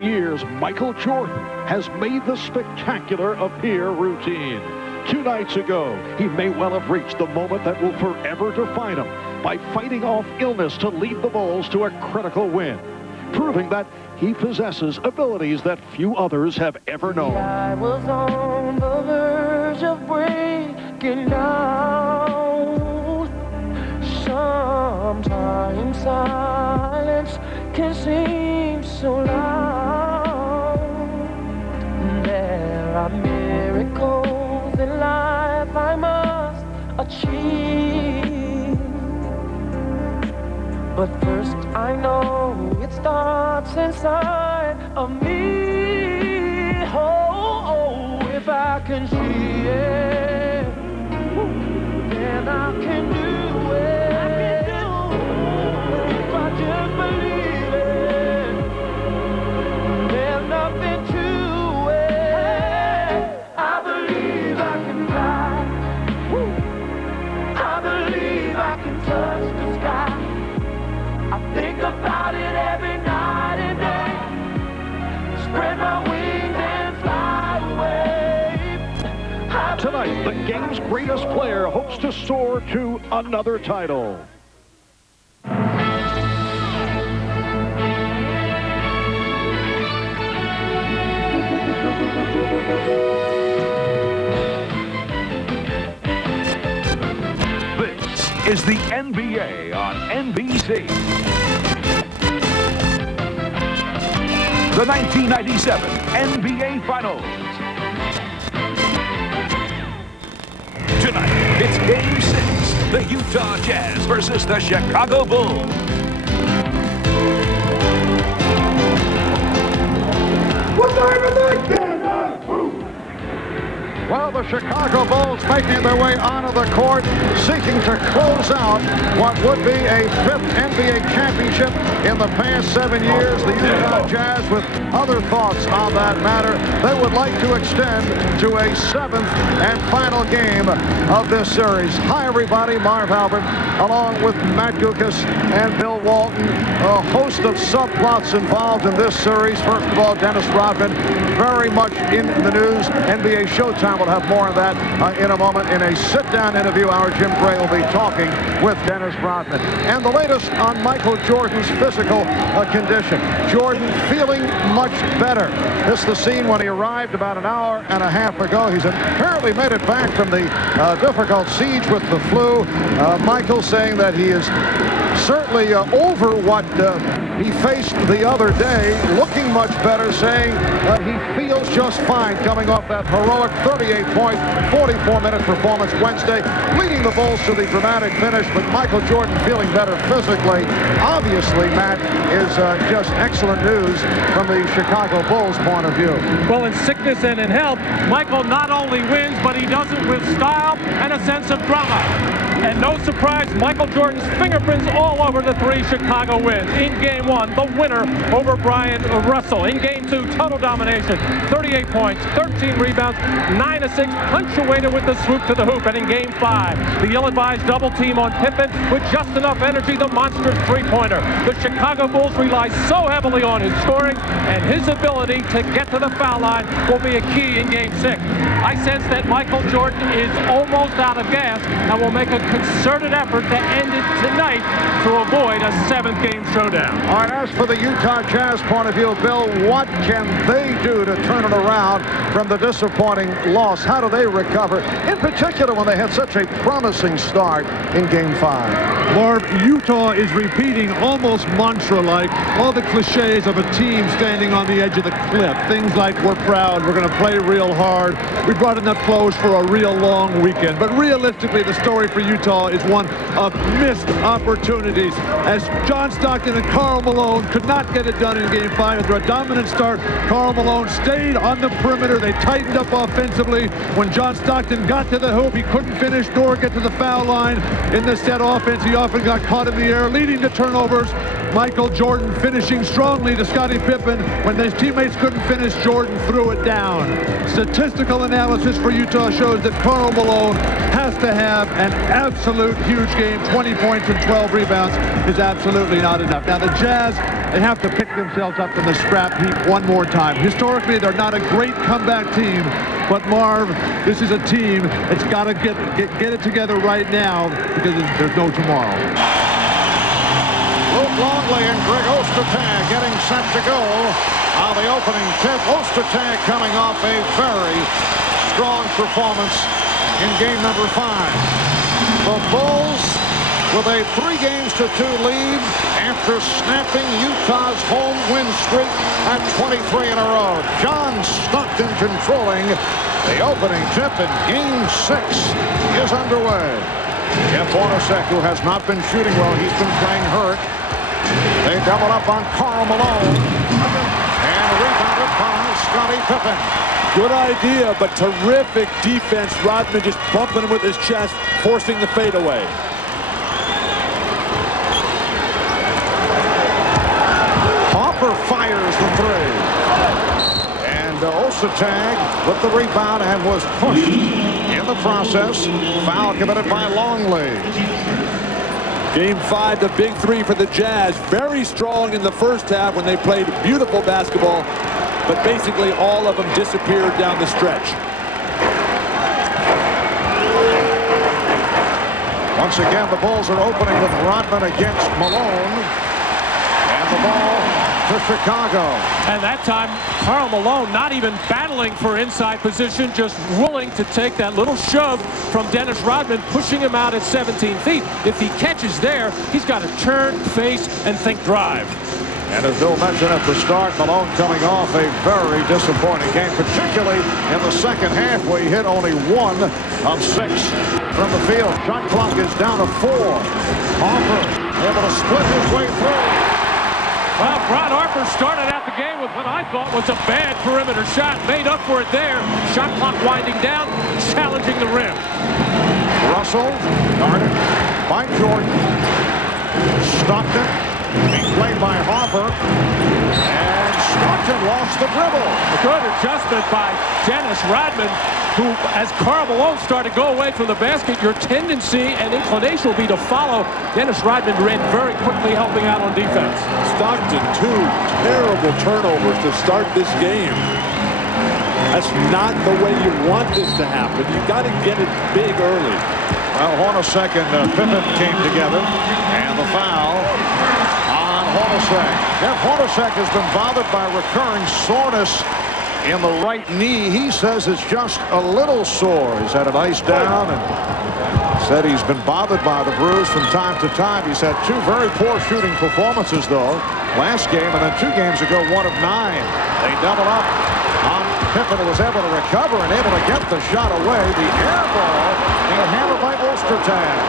years, Michael Jordan has made the spectacular appear routine. 2 nights ago, he may well have reached the moment that will forever define him by fighting off illness to lead the Bulls to a critical win, proving that he possesses abilities that few others have ever known. I was on the verge of breaking down. Sometimes silence can seem so loud. There are miracles in life I must achieve. But first I know it starts inside of me. Oh, if I can see it, then I can do it. If I just believe it, there's nothing to it. I believe I can fly. I believe I can touch the sky. I think about it every night and day. Spread my wings and fly away. Tonight, the game's greatest player hopes to soar to another title. This is the NBA on NBC. The 1997 NBA Finals. Tonight, it's Game 6, the Utah Jazz versus the Chicago Bulls. What time is it? Well, the Chicago Bulls making their way onto the court, seeking to close out what would be a 5th NBA championship in the past 7 years. The Utah Jazz, with other thoughts on that matter, they would like to extend to a 7th and final game of this series. Hi, everybody. Marv Albert, along with Matt Gukas and Bill Walton. A host of subplots involved in this series. First of all, Dennis Rodman, very much in the news. NBA Showtime will have more of that in a moment. In a sit-down interview, our Jim Gray will be talking with Dennis Rodman. And the latest on Michael Jordan's physical condition. Jordan feeling much better. This is the scene when he arrived about an hour and a half ago. He's apparently made it back from the difficult siege with the flu. Michael saying that he is certainly over what he faced the other day, looking much better, saying that he feels just fine coming off that heroic 38-point, 44-minute performance Wednesday, leading the Bulls to the dramatic finish. But Michael Jordan feeling better physically, obviously, Matt, is just excellent news from the Chicago Bulls' point of view. Well, in sickness and in health, Michael not only wins, but he does it with style and a sense of drama. And no surprise, Michael Jordan's fingerprints all over the 3 Chicago wins. In Game 1, the winner over Brian Russell. In Game 2, total domination, 38 points, 13 rebounds, 9 assists, punctuated with the swoop to the hoop. And in Game 5, the ill-advised double team on Pippen with just enough energy, the monstrous three-pointer. The Chicago Bulls rely so heavily on his scoring, and his ability to get to the foul line will be a key in Game 6. I sense that Michael Jordan is almost out of gas and will make a concerted effort to end it tonight to avoid a 7th game showdown. All right, as for the Utah Jazz point of view, Bill, what can they do to turn it around from the disappointing loss? How do they recover, in particular when they had such a promising start in Game 5? Marv, Utah is repeating almost mantra-like all the cliches of a team standing on the edge of the cliff. Things like, we're proud, we're going to play real hard, we brought enough clothes for a real long weekend. But realistically, the story for Utah is one of missed opportunities, as John Stockton and Karl Malone could not get it done in Game 5. After a dominant start, Karl Malone stayed on the perimeter. They tightened up offensively. When John Stockton got to the hoop, he couldn't finish nor get to the foul line. In the set offense, he often got caught in the air, leading to turnovers. Michael Jordan finishing strongly to Scottie Pippen. When his teammates couldn't finish, Jordan threw it down. Statistical analysis for Utah shows that Karl Malone has to have an absolute huge game. 20 points and 12 rebounds is absolutely not enough. Now the Jazz, they have to pick themselves up from the scrap heap one more time. Historically, they're not a great comeback team, but Marv, this is a team that's got to get it together right now because there's no tomorrow. Luke Longley and Greg Ostertag getting set to go on the opening tip. Ostertag coming off a very strong performance in game number 5. The Bulls with a 3-2 lead after snapping Utah's home win streak at 23 in a row. John Stockton controlling the opening tip, and game 6 is underway. Jeff Hornacek, who has not been shooting well, he's been playing hurt. They double up on Karl Malone and rebounded by Scottie Pippen. Good idea, but terrific defense. Rodman just bumping him with his chest, forcing the fadeaway. Hopper fires the 3. And Ostertag with the rebound and was pushed in the process. Foul committed by Longley. Game 5, the big 3 for the Jazz. Very strong in the first half when they played beautiful basketball, but basically all of them disappeared down the stretch. Once again, the Bulls are opening with Rodman against Malone. And the ball to Chicago. And that time, Karl Malone not even battling for inside position, just willing to take that little shove from Dennis Rodman, pushing him out at 17 feet. If he catches there, he's got to turn, face, and think drive. And as Bill mentioned at the start, Malone coming off a very disappointing game, particularly in the second half where he hit only 1 of 6 from the field. Shot clock is down to 4. Harper able to split his way through. Well, Ron Harper started out the game with what I thought was a bad perimeter shot. Made up for it there. Shot clock winding down, challenging the rim. Russell guarded by Jordan. Stockton being played by Harper. And Stockton lost the dribble. A good adjustment by Dennis Rodman, who, as Karl Malone started to go away from the basket, your tendency and inclination will be to follow. Dennis Rodman ran very quickly, helping out on defense. Stockton, 2 terrible turnovers to start this game. That's not the way you want this to happen. You've got to get it big early. Well, Hornacek and Pippen came together, and the foul on Hornacek. Jeff Hornacek has been bothered by recurring soreness in the right knee. He says it's just a little sore. He's had it iced down and said he's been bothered by the bruise from time to time. He's had 2 very poor shooting performances, though, last game, and then 2 games ago, 1 of 9. They double up on Pippen, who was able to recover and able to get the shot away. The air ball being hammered by Ostertag.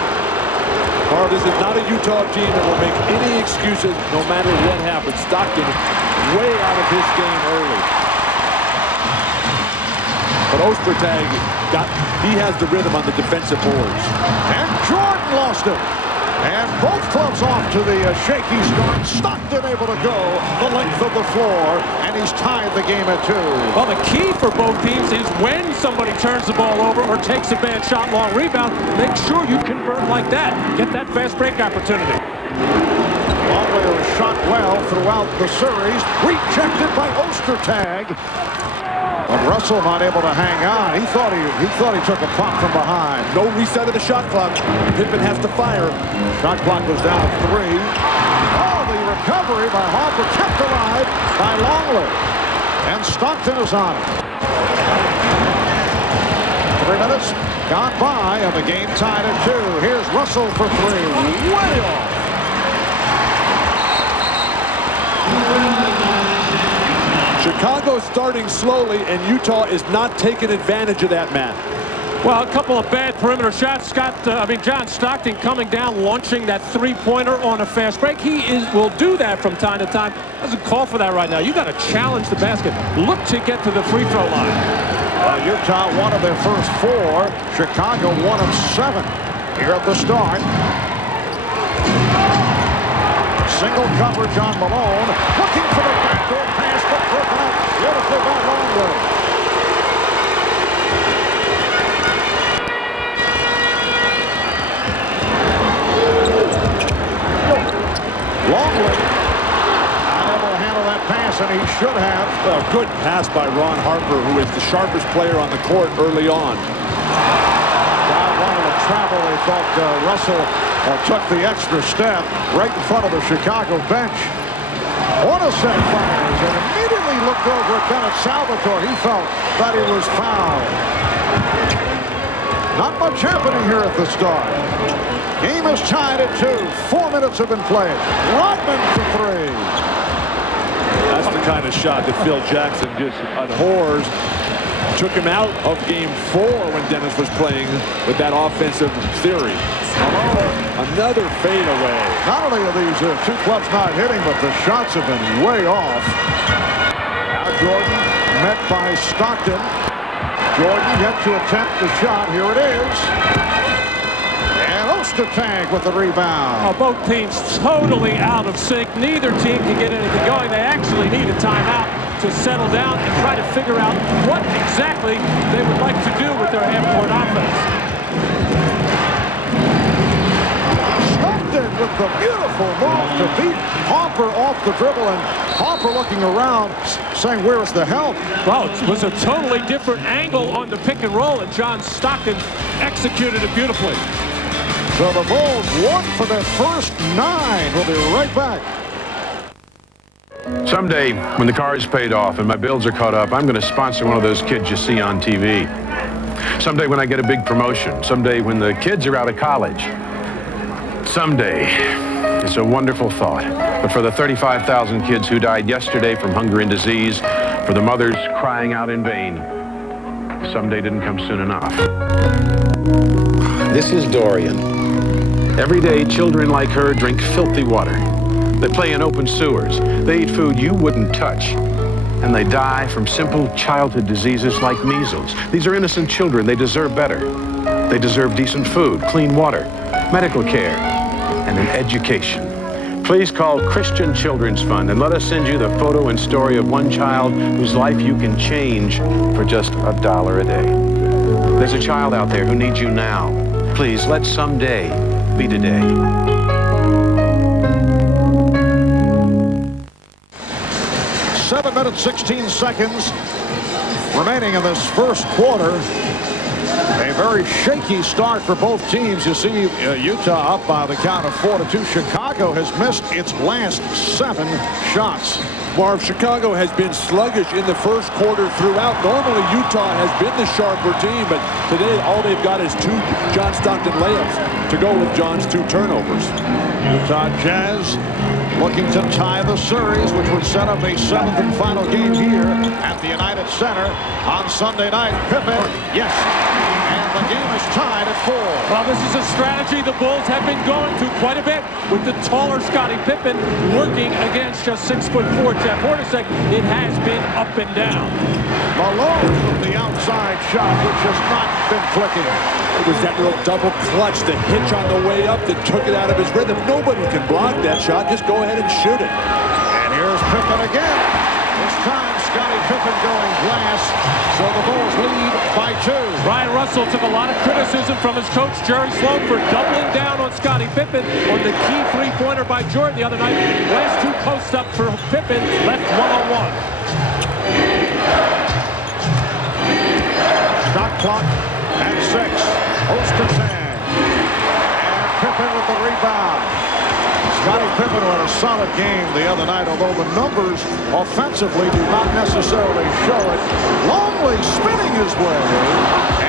Well, this is not a Utah team that will make any excuses no matter what happens. Stockton way out of his game early. But Ostertag he has the rhythm on the defensive boards. And Jordan lost it. And both clubs off to the shaky start. Stockton able to go the length of the floor, and he's tied the game at 2. Well, the key for both teams is when somebody turns the ball over or takes a bad shot, long rebound, make sure you convert like that. Get that fast break opportunity. Longley was shot well throughout the series. Rejected by Ostertag. But Russell not able to hang on. He thought he took a pop from behind. No reset of the shot clock. Pippen has to fire. Shot clock was down to 3. Oh, the recovery by Harper kept alive by Longley. And Stockton is on it. 3 minutes gone by, and the game tied at 2. Here's Russell for 3. Way off. Chicago starting slowly, and Utah is not taking advantage of that, Matt. Well, a couple of bad perimeter shots. John Stockton coming down, launching that 3-pointer on a fast break. He will do that from time to time. Doesn't call for that right now. You got to challenge the basket. Look to get to the free throw line. Utah won of their first 4. Chicago 1 of 7 here at the start. Single coverage on Malone. Looking for the backdoor pass, but broken up beautifully by Longley. should have. Well, good pass by Ron Harper, who is the sharpest player on the court early on. Crowd wanted to travel. They thought Russell took the extra step right in front of the Chicago bench. Hornacek fires and immediately looked over at Kenneth Salvatore. He felt that he was fouled. Not much happening here at the start. Game is tied at 2. 4 minutes have been played. Rodman for 3. That's the kind of shot that Phil Jackson just abhors. Took him out of Game 4 when Dennis was playing with that offensive theory. Another fadeaway. Not only are these two clubs not hitting, but the shots have been way off. Now Jordan met by Stockton. Jordan yet to attempt the shot. Here it is. And Ostertag with the rebound. Both teams totally out of sync. Neither team can get anything going. They actually need a timeout to settle down and try to figure out what exactly they would like to do with their half-court offense. Stockton with the beautiful move to beat Harper off the dribble, and Harper looking around saying, where's the help? Well, it was a totally different angle on the pick and roll, and John Stockton executed it beautifully. So the Bulls won for their first 9. We'll be right back. Someday, when the car is paid off and my bills are caught up, I'm going to sponsor one of those kids you see on TV. Someday when I get a big promotion. Someday when the kids are out of college. Someday. It's a wonderful thought. But for the 35,000 kids who died yesterday from hunger and disease, for the mothers crying out in vain, someday didn't come soon enough. This is Dorian. Every day, children like her drink filthy water. They play in open sewers. They eat food you wouldn't touch. And they die from simple childhood diseases like measles. These are innocent children. They deserve better. They deserve decent food, clean water, medical care, and an education. Please call Christian Children's Fund and let us send you the photo and story of one child whose life you can change for just $1 a day. There's a child out there who needs you now. Please, let someday be today. 7 minutes, 16 seconds remaining in this first quarter. A very shaky start for both teams. You see Utah up by the count of 4-2. Chicago has missed its last 7 shots. Marv, Chicago has been sluggish in the first quarter throughout. Normally, Utah has been the sharper team, but today all they've got is 2 John Stockton layups to go with John's 2 turnovers. Utah Jazz looking to tie the series, which would set up a 7th and final game here at the United Center on Sunday night. Pippen, yes. And the game is tied at 4. Well, this is a strategy the Bulls have been going to quite a bit with the taller Scottie Pippen working against just 6'4" Jeff Hornacek. It has been up and down. Malone with the outside shot, which has not been clicking. It was that little double clutch, the hitch on the way up that took it out of his rhythm. Nobody can block that shot. Just go ahead and shoot it. And here's Pippen again. This time, Scottie Pippen going glass. So the Bulls lead by 2. Ryan Russell took a lot of criticism from his coach, Jerry Sloan, for doubling down on Scottie Pippen on the key three-pointer by Jordan the other night. Last 2 posts up for Pippen, left one-on-one. Shot clock at 6. Ostertag. And Pippen with the rebound. Scottie Pippen had a solid game the other night, although the numbers offensively do not necessarily show it. Longley spinning his way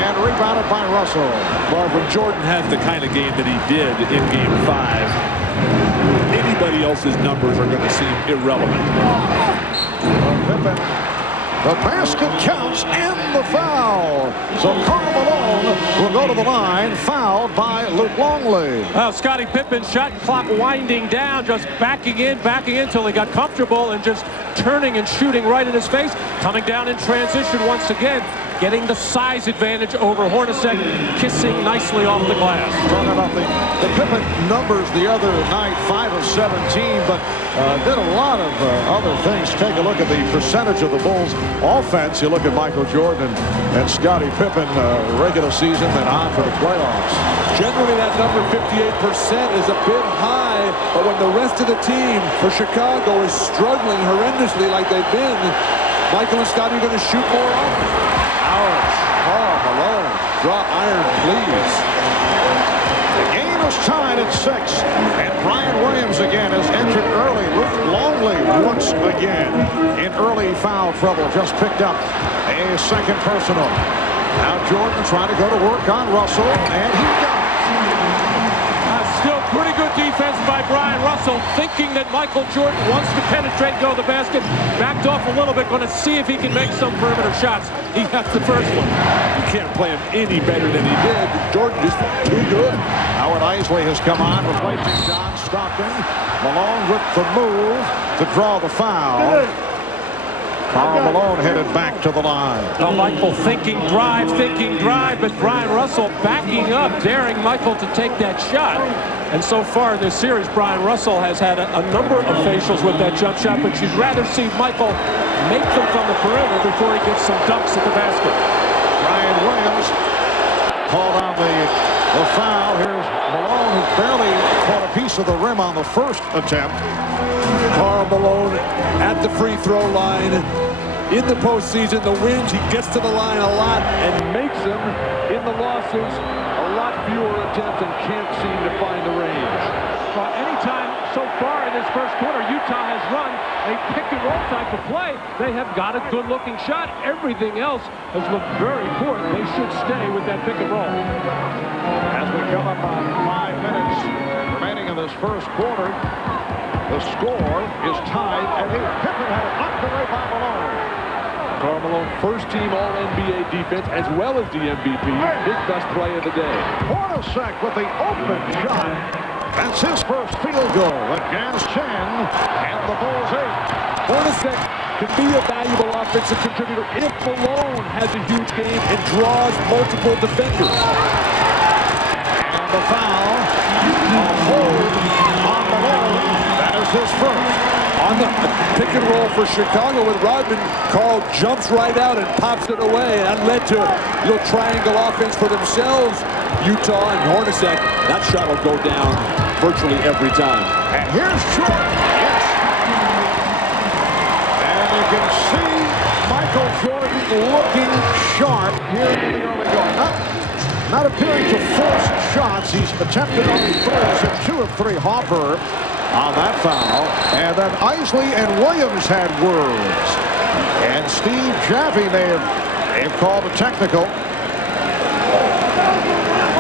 and rebounded by Russell. Marv, when Jordan has the kind of game that he did in Game 5, anybody else's numbers are going to seem irrelevant. Pippen, the basket counts and the foul. So Karl Malone will go to the line, fouled by Luke Longley. Well, Scottie Pippen, shot clock winding down, just backing in till he got comfortable and just turning and shooting right in his face. Coming down in transition once again. getting the size advantage over Hornacek, kissing nicely off the glass. Talking about the Pippen numbers the other night, 5 of 17, but did a lot of other things. Take a look at the percentage of the Bulls offense. You look at Michael Jordan and Scottie Pippen, regular season, then on for the playoffs. Generally, that number 58% is a bit high, but when the rest of the team for Chicago is struggling horrendously like they've been, Michael and Scottie are going to shoot more often. Ouch. Karl Malone. Draw iron, please. The game is tied at 6, and Brian Williams again is entered early. Luke Longley once again in early foul trouble. Just picked up a second personal. Now Jordan trying to go to work on Russell, and he got it. Still pretty good defense by Brian Russell, thinking that Michael Jordan wants to penetrate and go to the basket. Backed off a little bit, going to see if he can make some perimeter shots. He got the first one. You can't play him any better than he did. Jordan just too good. Howard Isley has come on, replacing John Stockton. Malone with the move to draw the foul. Karl Malone headed back to the line. Now Michael thinking drive, but Brian Russell backing up, daring Michael to take that shot. And so far in this series, Brian Russell has had a number of facials with that jump shot, but you'd rather see Michael make them from the perimeter before he gets some dunks at the basket. Brian Williams called on the foul. Here's Malone, who barely caught a piece of the rim on the first attempt. Karl Malone at the free throw line. In the postseason, the wins, he gets to the line a lot and makes them. In the losses, a lot fewer attempts and can't seem to find the range. Well, anytime so far in this first quarter, Utah has run a pick-and-roll type of play. They have got a good-looking shot. Everything else has looked very poor. They should stay with that pick-and-roll. As we come up on 5 minutes remaining in this first quarter, the score is tied at 8. Pippen had it knocked away by Malone. Karl Malone, first-team All-NBA defense, as well as the MVP. His best play of the day. Hornacek with the open shot. That's his first field goal against Chen, and the Bulls 8. Hornacek can be a valuable offensive contributor if Malone has a huge game and draws multiple defenders. And the foul, a hold on Malone. That is his first. On the pick and roll for Chicago with Rodman, Karl jumps right out and pops it away. That led to a little triangle offense for themselves. Utah and Hornacek, that shot will go down virtually every time. And here's Jordan. Yes. And you can see Michael Jordan looking sharp here in the early going. Not appearing to force shots. He's attempted only 2 of 3 Hopper on that foul. And then Isley and Williams had words. And Steve Jaffe may have called a technical.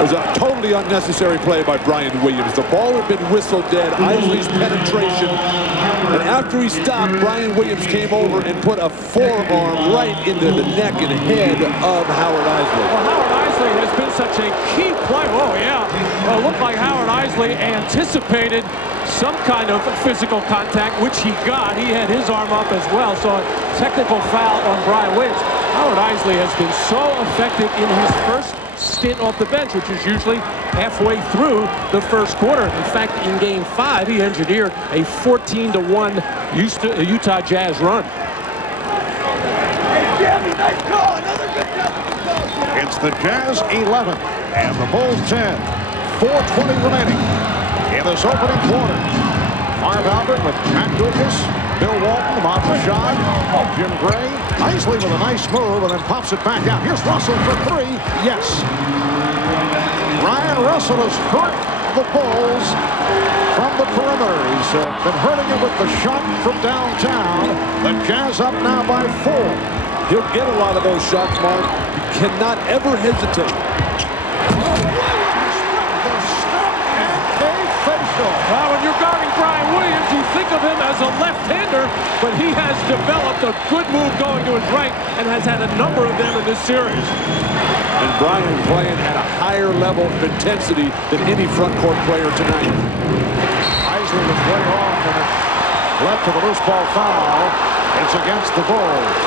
It was a totally unnecessary play by Brian Williams. The ball had been whistled dead. Isley's penetration. And after he stopped, Brian Williams came over and put a forearm right into the neck and head of Howard Isley. Well, Howard Isley has been such a key player. Oh, yeah. Well, it looked like Howard Isley anticipated some kind of physical contact, which he got. He had his arm up as well. So a technical foul on Brian Williams. Howard Isley has been so effective in his first stint off the bench, which is usually halfway through the first quarter. In fact, in Game 5, he engineered a 14-1 Utah Jazz run. It's the Jazz 11 and the Bulls 10. 4:20 remaining in this opening quarter. Marv Albert with Matt Dukas, Bill Walton, Ahmad Rashad, Jim Gray. Isley with a nice move and then pops it back out. Here's Russell for 3. Yes. Brian Russell has hurt the Bulls from the perimeter. He's been hurting him with the shot from downtown. The Jazz up now by 4. He'll get a lot of those shots, Mark. He cannot ever hesitate. Well, when you're guarding Brian Williams, you think of him as a left-hander, but he has developed a good move going to his right and has had a number of them in this series. And Brian playing at a higher level of intensity than any front court player tonight. Isley was way off and it led to the loose ball foul. It's against the Bulls.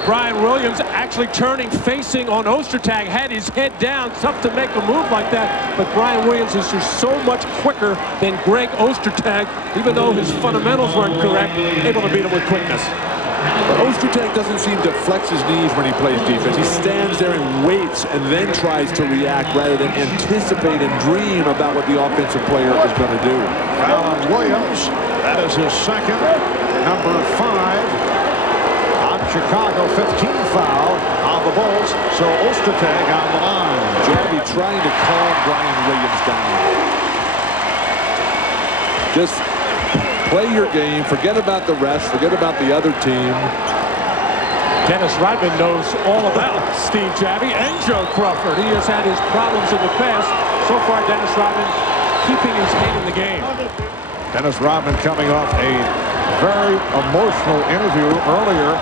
Brian Williams actually turning, facing on Ostertag, had his head down. Tough to make a move like that, but Brian Williams is just so much quicker than Greg Ostertag, even though his fundamentals weren't correct, able to beat him with quickness. But Ostertag doesn't seem to flex his knees when he plays defense. He stands there and waits and then tries to react rather than anticipate and dream about what the offensive player is going to do. Foul on Williams. That is his second, number 5. Chicago, 15 foul on the Bulls, so Ostertag on the line. Jabby trying to calm Brian Williams down. Just play your game, forget about the rest, forget about the other team. Dennis Rodman knows all about Steve Jabby and Joe Crawford. He has had his problems in the past. So far, Dennis Rodman keeping his head in the game. Dennis Rodman coming off a very emotional interview earlier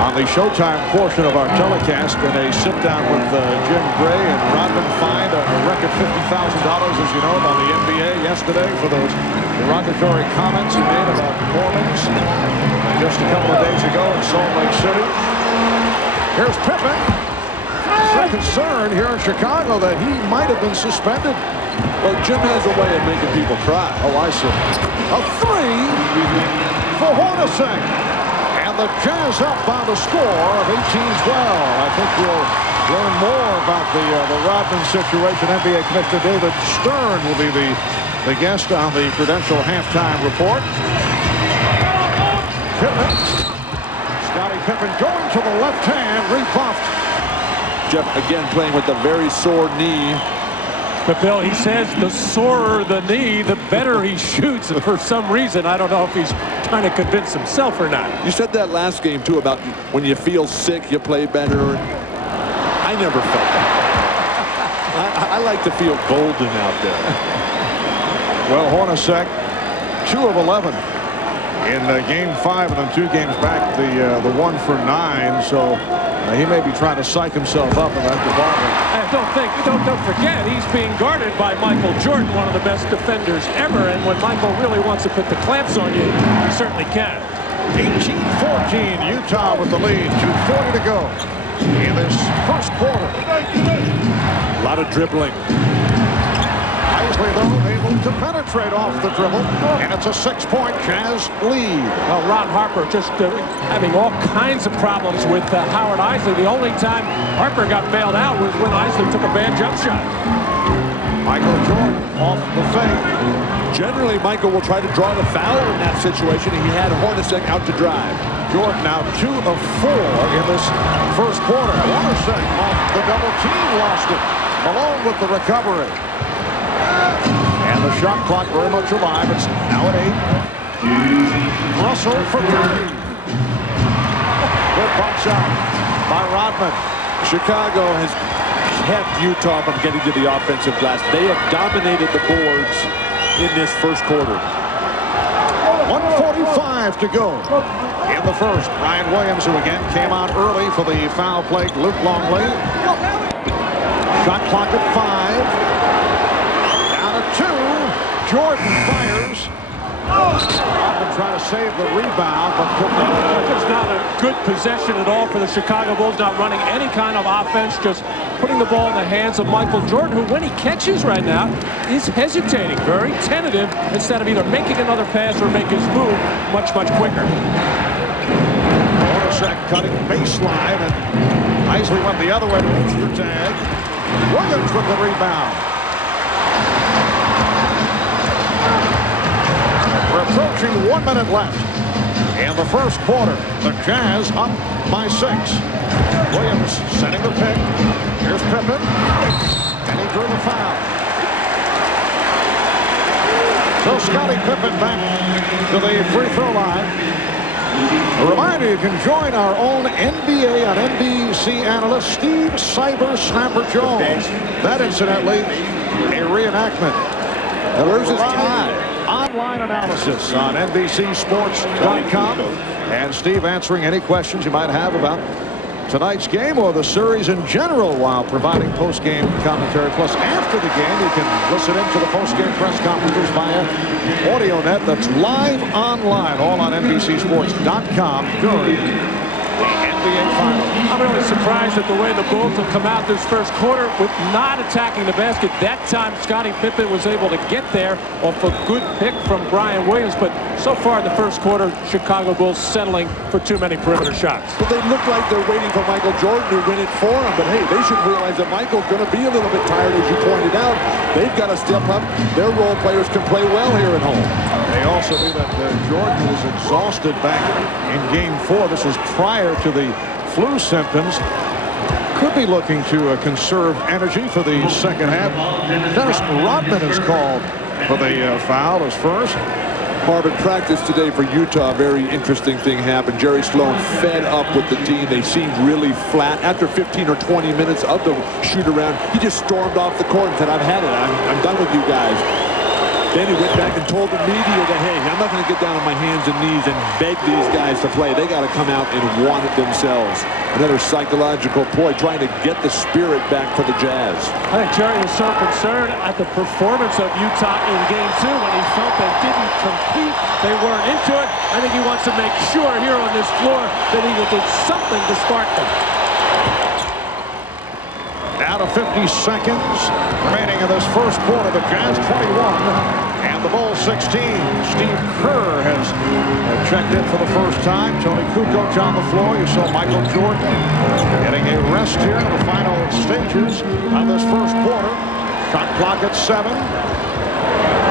on the Showtime portion of our telecast in a sit-down with Jim Gray, and Rodman fined a record $50,000, as you know, by the NBA yesterday for those derogatory comments he made about Mormons just a couple of days ago in Salt Lake City. Here's Pippen. Some concern here in Chicago that he might have been suspended. Well, Jim has a way of making people cry. Oh, I see. A 3 for Hornacek. The Jazz up by the score of 18-12. I think we'll learn more about the Rodman situation. NBA Commissioner David Stern will be the guest on the Prudential halftime report. Pippen. Scottie Pippen going to the left hand, rebuffed. Jeff again playing with a very sore knee. But Bill, he says the sorer the knee, the better he shoots. And for some reason, I don't know if he's trying to convince himself or not. You said that last game, too, about when you feel sick, you play better. I never felt that. I like to feel golden out there. Well, Hornacek, 2 of 11 in Game 5, and then 2 games back, the 1 for 9. So he may be trying to psych himself up in that department. And don't forget, he's being guarded by Michael Jordan, one of the best defenders ever. And when Michael really wants to put the clamps on you, he certainly can. 18-14, Utah with the lead. 2:40 to go in this first quarter. A lot of dribbling. Isley, though, able to penetrate off the dribble, and it's a 6-point Jazz lead. Well, Ron Harper just having all kinds of problems with Howard Isley. The only time Harper got bailed out was when Isley took a bad jump shot. Michael Jordan off the fake. Generally, Michael will try to draw the foul in that situation, and he had Hornacek out to drive. Jordan now 2 of 4 in this first quarter. Hornacek off the double team, lost it. Malone with the recovery. And the shot clock very much alive. It's now at 8. Russell for 3. Good box out by Rodman. Chicago has kept Utah from getting to the offensive glass. They have dominated the boards in this first quarter. 1:45 to go in the first. Brian Williams, who again came out early for the foul play, Luke Longley. Shot clock at 5. Down at 2. Jordan fires. Rodman trying to save the rebound, but It's not a good possession at all for the Chicago Bulls, not running any kind of offense, just putting the ball in the hands of Michael Jordan, who, when he catches right now, is hesitating, very tentative, instead of either making another pass or make his move much, much quicker. Hornacek cutting baseline, and Isley went the other way to Ostertag. Williams with the rebound. We're approaching 1 minute left in the first quarter. The Jazz up by 6. Williams setting the pick. Here's Pippen, and he drew the foul. So Scottie Pippen back to the free throw line. A reminder, you can join our own NBA on NBC analyst Steve Cyber Snapper Jones. That, incidentally, a reenactment. Where's his tie? Online analysis on NBCSports.com. And Steve answering any questions you might have about tonight's game or the series in general while providing post-game commentary. Plus, after the game, you can listen in to the post-game press conferences via AudioNet. That's live online, all on NBCSports.com during the NBA Finals. I'm really surprised at the way the Bulls have come out this first quarter with not attacking the basket. That time, Scottie Pippen was able to get there off a good pick from Brian Williams, but so far in the first quarter, Chicago Bulls settling for too many perimeter shots. But they look like they're waiting for Michael Jordan to win it for them. But hey, they should realize that Michael's going to be a little bit tired, as you pointed out. They've got to step up. Their role players can play well here at home. They also knew that Jordan was exhausted back in Game 4. This was prior to the flu symptoms. Could be looking to conserve energy for the second half. Dennis Rodman is called for the foul as first. Marvin, practice today for Utah. Very interesting thing happened. Jerry Sloan fed up with the team. They seemed really flat. After 15 or 20 minutes of the shoot-around, he just stormed off the court and said, I've had it. I'm done with you guys. Then he went back and told the media that, hey, I'm not going to get down on my hands and knees and beg these guys to play. They got to come out and want it themselves. Another psychological ploy, trying to get the spirit back for the Jazz. I think Jerry was so concerned at the performance of Utah in Game 2 when he felt they didn't compete, they weren't into it. I think he wants to make sure here on this floor that he will do something to spark them. Out of 50 seconds remaining in this first quarter. The Jazz 21 and the Bulls 16. Steve Kerr has checked in for the first time. Tony Kukoc on the floor. You saw Michael Jordan getting a rest here in the final stages of this first quarter. Shot clock at 7.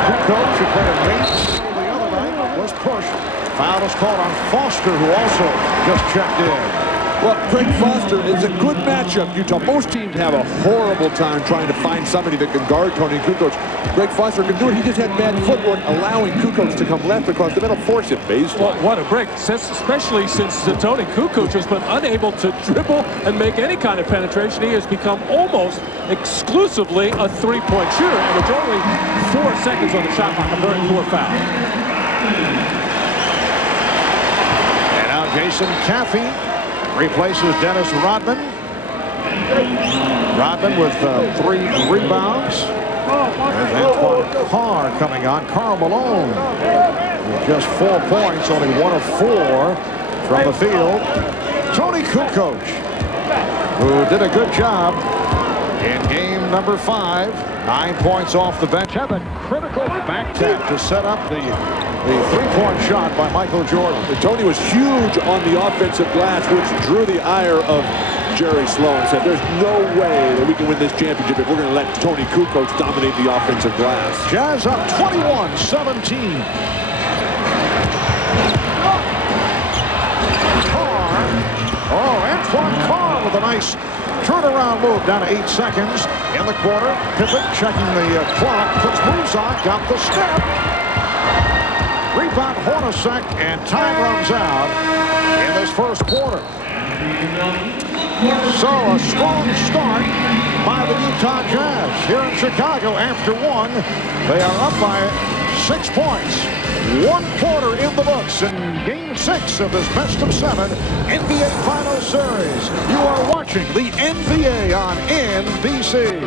Kukoc, who played a late the other night, was pushed. Foul is called on Foster, who also just checked in. Well, Greg Foster is a good matchup, Utah. Most teams have a horrible time trying to find somebody that can guard Tony Kukoc. Greg Foster can do it. He just had bad footwork, allowing Kukoc to come left across the middle, force it baseline. Well, what a break, especially since Tony Kukoc has been unable to dribble and make any kind of penetration. He has become almost exclusively a three-point shooter, and it's only 4 seconds on the shot clock. A very poor foul. And now Jason Caffey replaces Dennis Rodman. Rodman with 3 rebounds. There's Antoine Carr coming on. Karl Malone with just 4 points, only 1 of 4 from the field. Tony Kukoc, who did a good job in game number 5. 9 points off the bench. Have a critical back tap to set up the 3-point shot by Michael Jordan. Tony was huge on the offensive glass, which drew the ire of Jerry Sloan. Said, there's no way that we can win this championship if we're going to let Tony Kukoc dominate the offensive glass. Jazz up 21-17. Carr. Oh, Antoine Carr with a nice turnaround move down to 8 seconds in the quarter. Pippen checking the clock, puts moves on, got the step. Rebound Hornacek, and time runs out in this first quarter. So a strong start by the Utah Jazz here in Chicago. After 1, they are up by 6 points. 1 quarter in the books in Game 6 of this best of 7 NBA Finals Series. You are watching the NBA on NBC.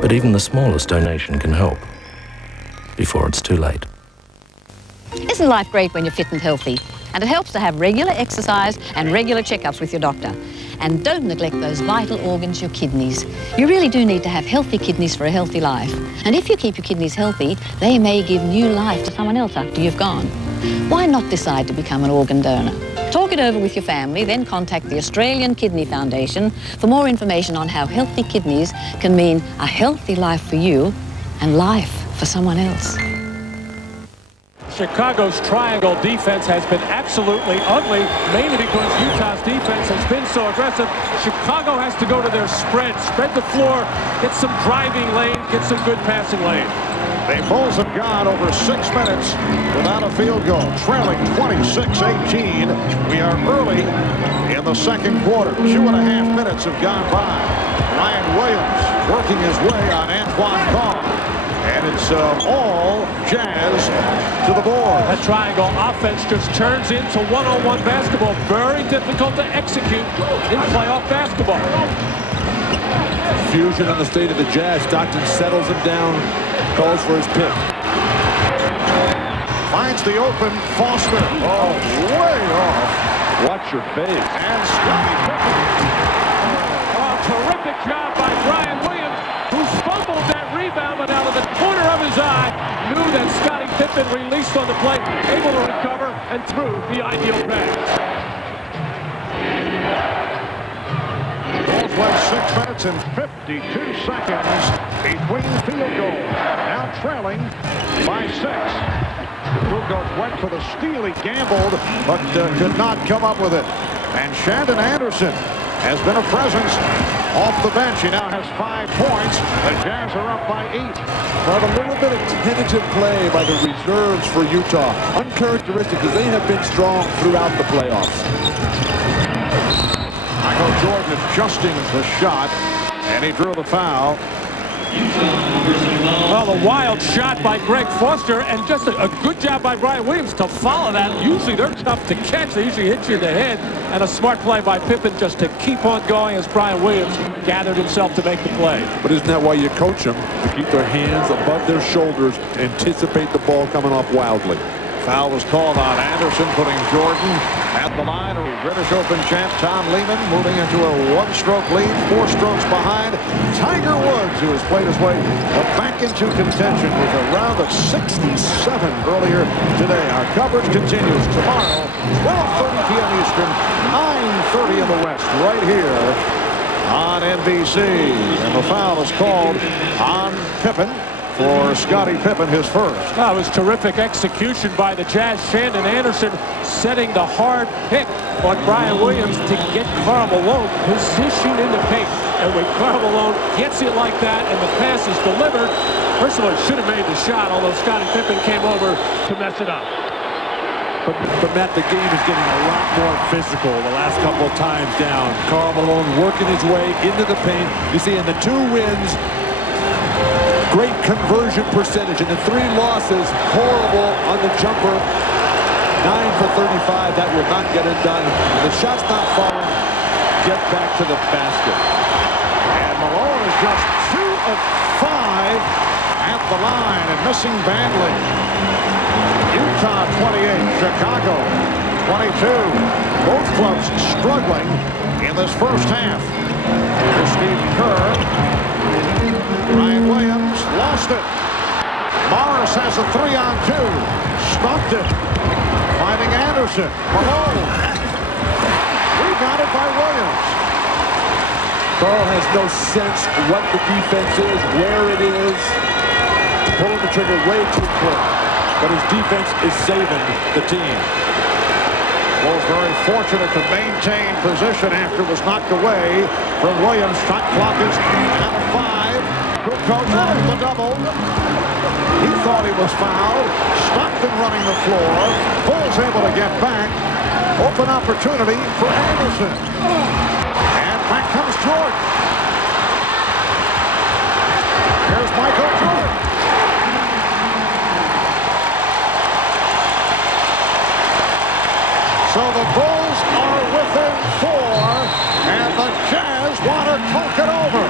But even the smallest donation can help before it's too late. Isn't life great when you're fit and healthy? And it helps to have regular exercise and regular checkups with your doctor. And don't neglect those vital organs, your kidneys. You really do need to have healthy kidneys for a healthy life. And if you keep your kidneys healthy, they may give new life to someone else after you've gone. Why not decide to become an organ donor? Talk it over with your family, then contact the Australian Kidney Foundation for more information on how healthy kidneys can mean a healthy life for you and life for someone else. Chicago's triangle defense has been absolutely ugly, mainly because Utah's defense has been so aggressive. Chicago has to go to their spread the floor, get some driving lane, get some good passing lane. The Bulls have gone over 6 minutes without a field goal, trailing 26-18. We are early in the second quarter. 2.5 minutes have gone by. Ryan Williams working his way on Antoine Carr. And it's all Jazz to the board. That triangle offense just turns into one-on-one basketball. Very difficult to execute in playoff basketball. Fusion on the state of the Jazz. Stockton settles him down, calls for his pick. Finds the open Foster. Oh, way off. Watch your face. And Scottie Pippen. Oh, terrific job by Brian Williams, who fumbled that rebound, but out of the corner of his eye, knew that Scottie Pippen released on the play, able to recover and threw the ideal pass. Bulls left 6 minutes and 52 seconds between field goals. Now trailing by 6. Kukoc went for the steal. He gambled, but could not come up with it. And Shandon Anderson has been a presence off the bench. He now has 5 points. The Jazz are up by 8. But a little bit of tentative play by the reserves for Utah. Uncharacteristic, because they have been strong throughout the playoffs. Michael Jordan adjusting the shot, and he drew the foul. Well, the wild shot by Greg Foster, and just a good job by Brian Williams to follow that. Usually they're tough to catch. They usually hit you in the head. And a smart play by Pippen just to keep on going as Brian Williams gathered himself to make the play. But isn't that why you coach them? To keep their hands above their shoulders, anticipate the ball coming off wildly. Foul was called on Anderson, putting Jordan at the line. British Open champ Tom Lehman moving into a 1-stroke lead, 4 strokes behind Tiger Woods, who has played his way back into contention with a round of 67 earlier today. Our coverage continues tomorrow, 12:30 p.m. Eastern, 9:30 in the West, right here on NBC. And the foul is called on Pippen for Scottie Pippen, his first. That was terrific execution by the Jazz. Shandon Anderson setting the hard pick on Brian Williams to get Karl Malone positioned in the paint. And when Karl Malone gets it like that and the pass is delivered, first of all, he should have made the shot, although Scottie Pippen came over to mess it up. But Matt, the game is getting a lot more physical the last couple of times down. Karl Malone working his way into the paint. You see in the 2 wins, great conversion percentage. In the 3 losses, horrible on the jumper. 9 for 35. That will not get it done. The shot's not falling. Get back to the basket. And Malone is just 2 of 5 at the line and missing badly. Utah 28, Chicago 22. Both clubs struggling in this first half. Here's Steve Kerr. Ryan Williams lost it. Morris has a 3-on-2. Stumped it. Finding Anderson. Malone. Rebounded by Williams. Karl has no sense what the defense is, where it is. Pulling the trigger way too quick. But his defense is saving the team. Was very fortunate to maintain position after it was knocked away from Williams. Shot clock is out of 5. Kukoc with the double. He thought he was fouled. Stockton running the floor. Bulls able to get back. Open opportunity for Anderson. And back comes Jordan. Here's Michael Jordan. So the Bulls are within 4, and the Jazz want to talk it over.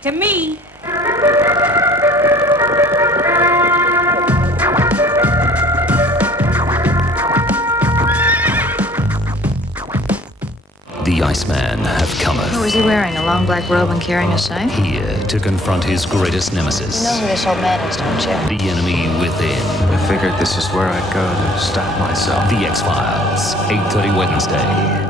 big to me. The Iceman have cometh. What was he wearing? A long black robe and carrying a knife? Here to confront his greatest nemesis. You know who this old man is, don't you? The enemy within. I figured this is where I'd go to stop myself. The X-Files, 8:30 Wednesday.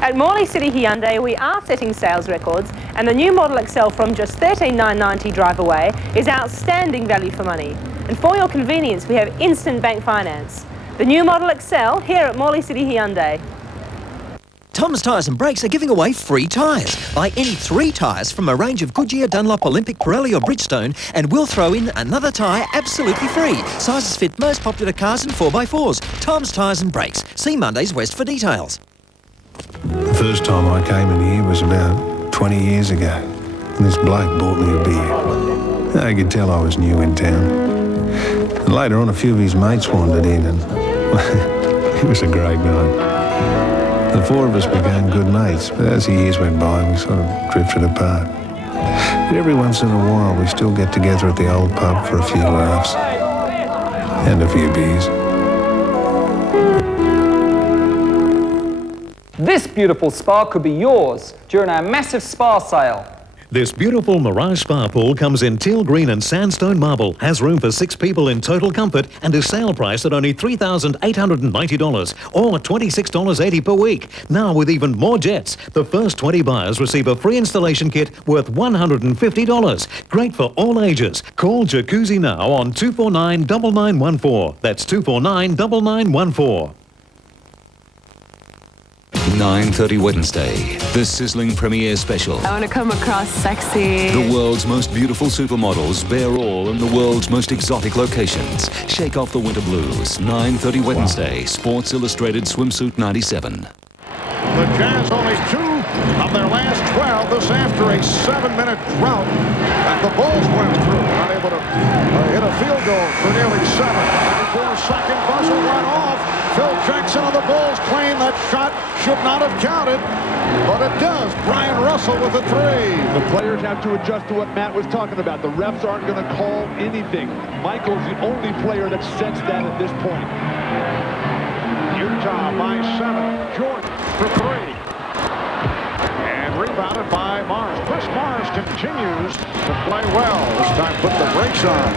At Morley City Hyundai, we are setting sales records, and the new Model XL from just $13,990 drive away is outstanding value for money. And for your convenience, we have instant bank finance. The new Model XL here at Morley City Hyundai. Tom's Tyres and Brakes are giving away free tyres. Buy any 3 tyres from a range of Goodyear, Dunlop, Olympic, Pirelli or Bridgestone and we'll throw in another tyre absolutely free. Sizes fit most popular cars and 4x4s. Tom's Tyres and Brakes. See Mondays West for details. The first time I came in here was about 20 years ago. And this bloke bought me a beer. I could tell I was new in town. And later on, a few of his mates wandered in and it was a great night. The 4 of us became good mates, but as the years went by, we sort of drifted apart. But every once in a while, we still get together at the old pub for a few laughs and a few beers. This beautiful spa could be yours during our massive spa sale. This beautiful Mirage Spa pool comes in teal green and sandstone marble, has room for 6 people in total comfort, and is sale priced at only $3,890 or $26.80 per week. Now with even more jets, the first 20 buyers receive a free installation kit worth $150. Great for all ages. Call Jacuzzi now on 249-9914. That's 249-9914. 9:30 Wednesday, the sizzling premiere special. I want to come across sexy. The world's most beautiful supermodels bear all in the world's most exotic locations. Shake off the winter blues. 9:30 Wednesday, Sports Illustrated Swimsuit 97. The Jazz only 2 of their last 12. This after a 7-minute drought that the Bulls went through. Unable to hit a field goal for nearly 7. 4-second buzzer went off. Phil Jackson of the Bulls claimed that shot should not have counted, but it does. Brian Russell with a 3. The players have to adjust to what Matt was talking about. The refs aren't going to call anything. Michael's the only player that sensed that at this point. Utah by 7. Jordan for 3. And rebounded by Mars. Chris Mars continues to play well. This time put the brakes on.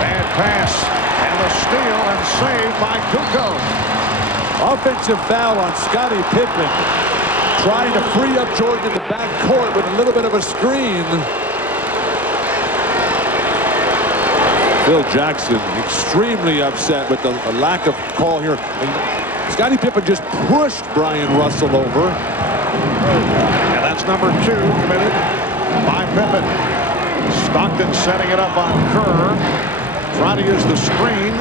Bad pass. And the steal and save by Kukoc. Offensive foul on Scottie Pippen. Trying to free up Jordan in the back court with a little bit of a screen. Phil Jackson extremely upset with the lack of call here. Scottie Pippen just pushed Brian Russell over. And that's number 2 committed by Pippen. Stockton setting it up on Kerr. Trying to use the screen.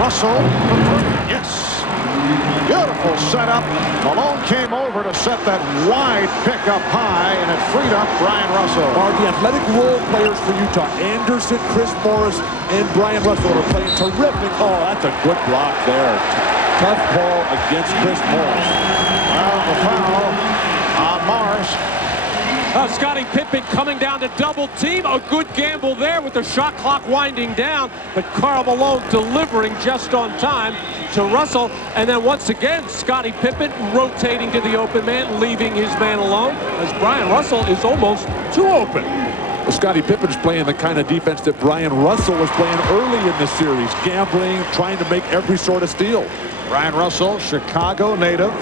Russell. Yes. Beautiful setup. Malone came over to set that wide pick up high, and it freed up Brian Russell. Are the athletic role players for Utah. Anderson, Chris Morris, and Brian Russell are playing terrific. Oh, that's a good block there. Tough call against Chris Morris. Well, the foul on Morris. Scottie Pippen coming down to double team. A good gamble there with the shot clock winding down, but Karl Malone delivering just on time to Russell. And then once again, Scottie Pippen rotating to the open man, leaving his man alone, as Brian Russell is almost too open. Well, Scottie Pippen's playing the kind of defense that Brian Russell was playing early in the series. Gambling, trying to make every sort of steal. Brian Russell, Chicago native.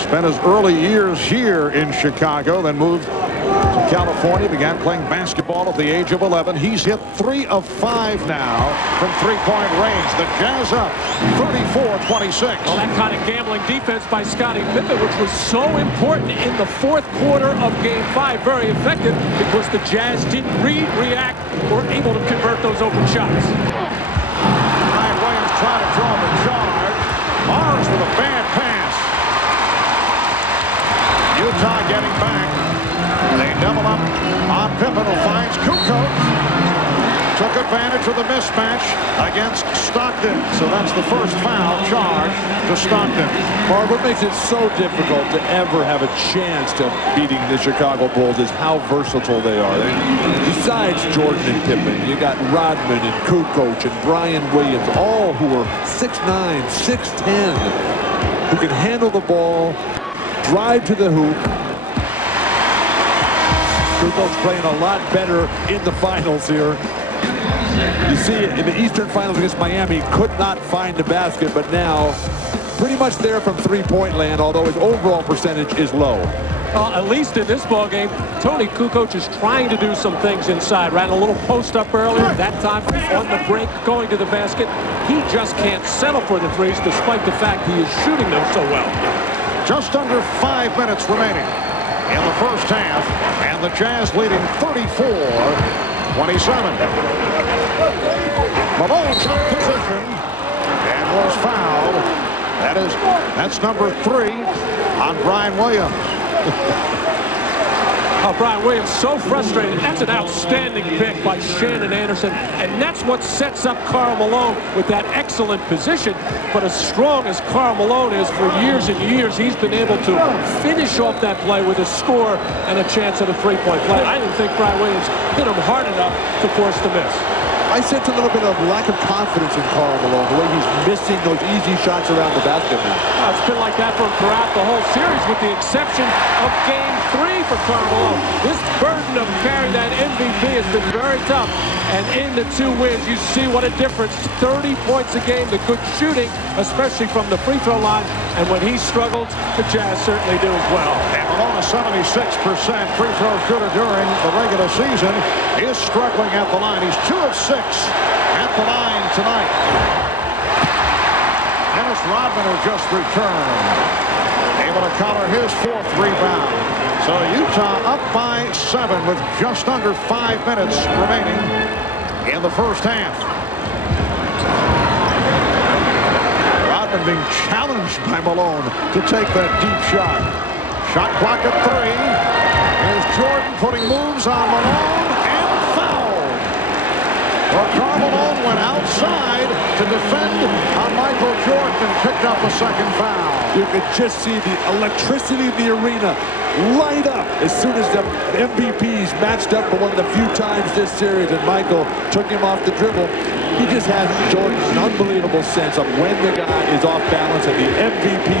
Spent his early years here in Chicago, then moved to California, began playing basketball at the age of 11. He's hit 3 of 5 now from three-point range. The Jazz up 34-26. Well, that kind of gambling defense by Scottie Pippen, which was so important in the 4th quarter of Game 5, very effective because the Jazz didn't react or able to convert those open shots. Ryan Williams trying to draw the charge. Mars with a bad pass. Utah getting back. They double up on Pippen, who finds Kukoc. Took a advantage of the mismatch against Stockton. So that's the first foul charge to Stockton. Marv, what makes it so difficult to ever have a chance to beating the Chicago Bulls is how versatile they are. Besides Jordan and Pippen, you got Rodman and Kukoc and Brian Williams, all who are 6'9", 6'10", who can handle the ball, drive to the hoop. Kukoc playing a lot better in the finals here. You see it in the Eastern Finals against Miami, could not find the basket, but now pretty much there from three-point land, although his overall percentage is low. At least in this ball game, Tony Kukoc is trying to do some things inside. Ran a little post up earlier. That time on the break, going to the basket. He just can't settle for the threes, despite the fact he is shooting them so well. Just under 5 minutes remaining in the first half, and the Jazz leading 34-27. Malone took position and was fouled. That's number 3 on Brian Williams. Brian Williams so frustrated. That's an outstanding pick by Shannon Anderson, and that's what sets up Karl Malone with that excellent position. But as strong as Karl Malone is, for years and years, he's been able to finish off that play with a score and a chance at a three-point play. I didn't think Brian Williams hit him hard enough to force the miss. I sense a little bit of lack of confidence in Karl Malone, the way he's missing those easy shots around the basket now. It's been like that from throughout the whole series, with the exception of Game 3 for Karl Malone. This burden of carrying that MVP has been very tough. And in the 2 wins, you see what a difference. 30 points a game, the good shooting, especially from the free throw line. And when he struggles, the Jazz certainly do as well. And Malone, a 76% free throw shooter during the regular season, is struggling at the line. He's 2 of 6 at the line tonight. Dennis Rodman, who just returned, able to collar his 4th rebound. So Utah up by 7 with just under 5 minutes remaining in the first half. Rodman being challenged by Malone to take that deep shot. Shot clock at 3. Here's Jordan putting moves on Malone and fouled. Well, Karl Malone went outside to defend on Michael Jordan and picked up a second foul. You could just see the electricity in the arena light up as soon as the MVPs matched up for one of the few times this series, and Michael took him off the dribble. He just has, Jordan, an unbelievable sense of when the guy is off balance, and the MVP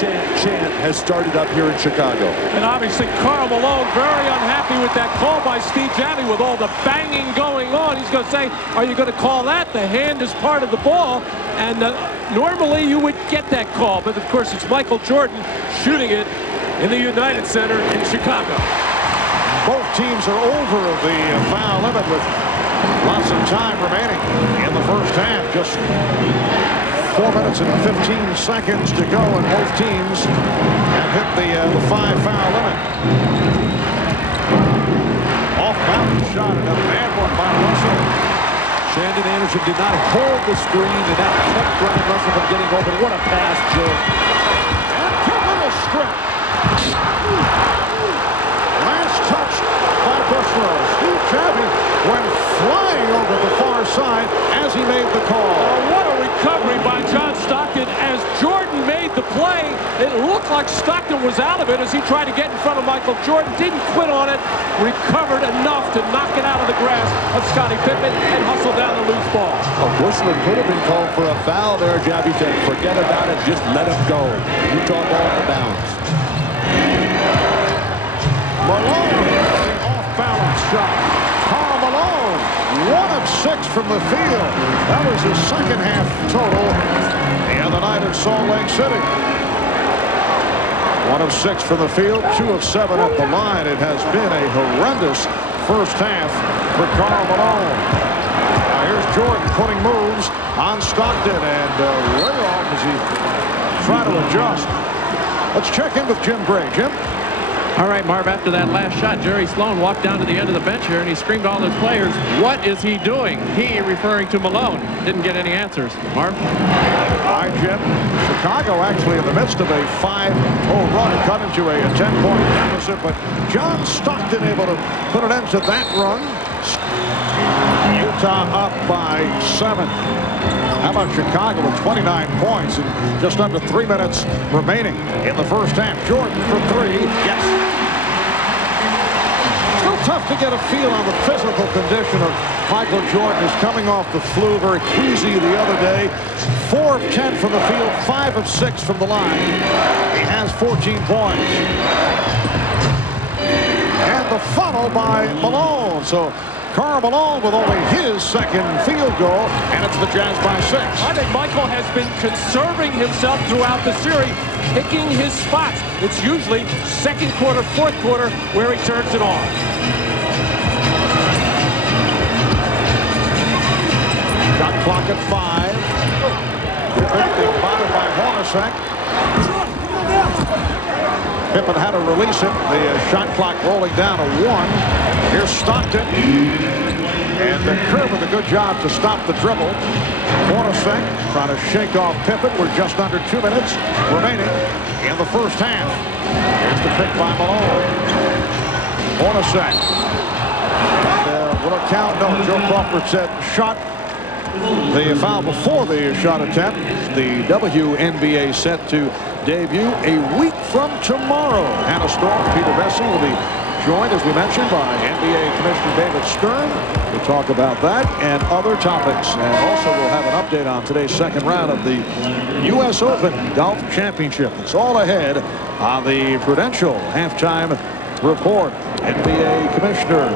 chant has started up here in Chicago. And obviously Karl Malone very unhappy with that call by Steve Janvey with all the banging going on. He's going to say, are you going to call that? The hand is part of the ball, and normally you would get that call, but of course it's Michael Jordan shooting it in the United Center in Chicago. Both teams are over the foul limit with lots of time remaining in the first half. Just 4 minutes and 15 seconds to go, and both teams have hit the 5-foul limit. Off-balance shot, and a bad one by Russell. Shannon Anderson did not hold the screen, and that kept Brian Russell from getting open. What a pass, Joe. And Pippen a strip. Last touch by Bushlow. Steve Janvey went flying over the far side as he made the call. What a recovery by John Stockton as Jordan made the play. It looked like Stockton was out of it as he tried to get in front of Michael Jordan. Didn't quit on it. Recovered enough to knock it out of the grasp of Scottie Pippen and hustle down the loose ball. Bushler could have been called for a foul there. Janvey said, forget about it. Just let him go. Utah ball out of bounds. Malone, off-balance shot. Karl Malone, 1 of 6 from the field. That was his second half total the other night in Salt Lake City. 1 of 6 from the field, 2 of 7 at the line. It has been a horrendous first half for Karl Malone. Now here's Jordan putting moves on Stockton, and way off as he trying to adjust. Let's check in with Jim Gray. Jim? All right, Marv, after that last shot, Jerry Sloan walked down to the end of the bench here, and he screamed to all his players, what is he doing? He, referring to Malone, didn't get any answers. Marv? All right, Jim. Chicago actually in the midst of a 5-0 run, cut into a 10-point deficit, but John Stockton able to put an end to that run. Utah Utah up by 7. How about Chicago with 29 points and just under 3 minutes remaining in the first half? Jordan for 3. Yes. Still tough to get a feel on the physical condition of Michael Jordan. Is coming off the flu, very queasy the other day. 4 of 10 from the field, 5 of 6 from the line. He has 14 points. And the funnel by Malone. So Karl Malone with only his second field goal, and it's the Jazz by 6. I think Michael has been conserving himself throughout the series, picking his spots. It's usually second quarter, fourth quarter where he turns it on. Shot clock at 5. Being bothered by Hornacek. Pippen had to release it. The shot clock rolling down to 1. Here's Stockton. And Kerr with a good job to stop the dribble. Hornacek trying to shake off Pippen. We're just under 2 minutes remaining in the first half. Here's the pick by Malone. Hornacek. Will it count? No, Joe Crawford said shot. The foul before the shot attempt. The WNBA set to debut a week from tomorrow. Hannah Storm, Peter Vesey will be joined, as we mentioned, by NBA Commissioner David Stern. We'll talk about that and other topics. And also we'll have an update on today's second round of the U.S. Open Golf Championship. It's all ahead on the Prudential halftime report. NBA Commissioner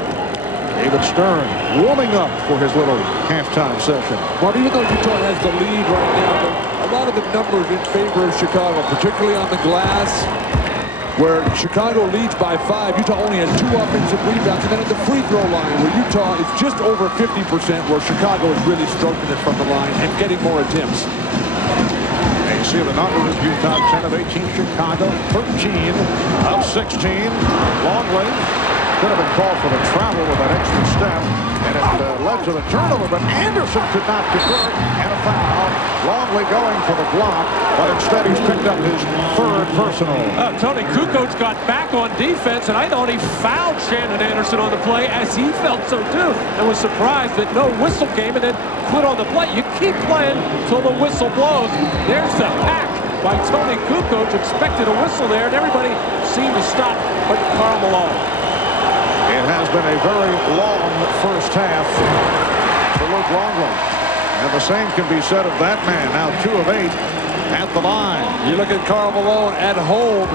David Stern warming up for his little halftime session. Well, even though Utah has the lead right now, a lot of the numbers in favor of Chicago, particularly on the glass, where Chicago leads by 5. Utah only has 2 offensive rebounds. And then at the free throw line, where Utah is just over 50%, where Chicago is really stroking it from the line and getting more attempts. And you see the numbers: Utah 10 of 18, Chicago 13 of 16. Longley could have been called for the travel with that extra step, and it led to the turnover, but Anderson could not convert, and a foul. Longley going for the block, but instead he's picked up his 3rd personal. Tony Kukoc got back on defense, and I thought he fouled Shannon Anderson on the play, as he felt so too, and was surprised that no whistle came and then quit on the play. You keep playing till the whistle blows. There's the hack by Tony Kukoc. Expected a whistle there, and everybody seemed to stop but Karl Malone. It has been a very long first half for Luke Longley. And the same can be said of that man. Now 2 of 8 at the line. You look at Karl Malone at home.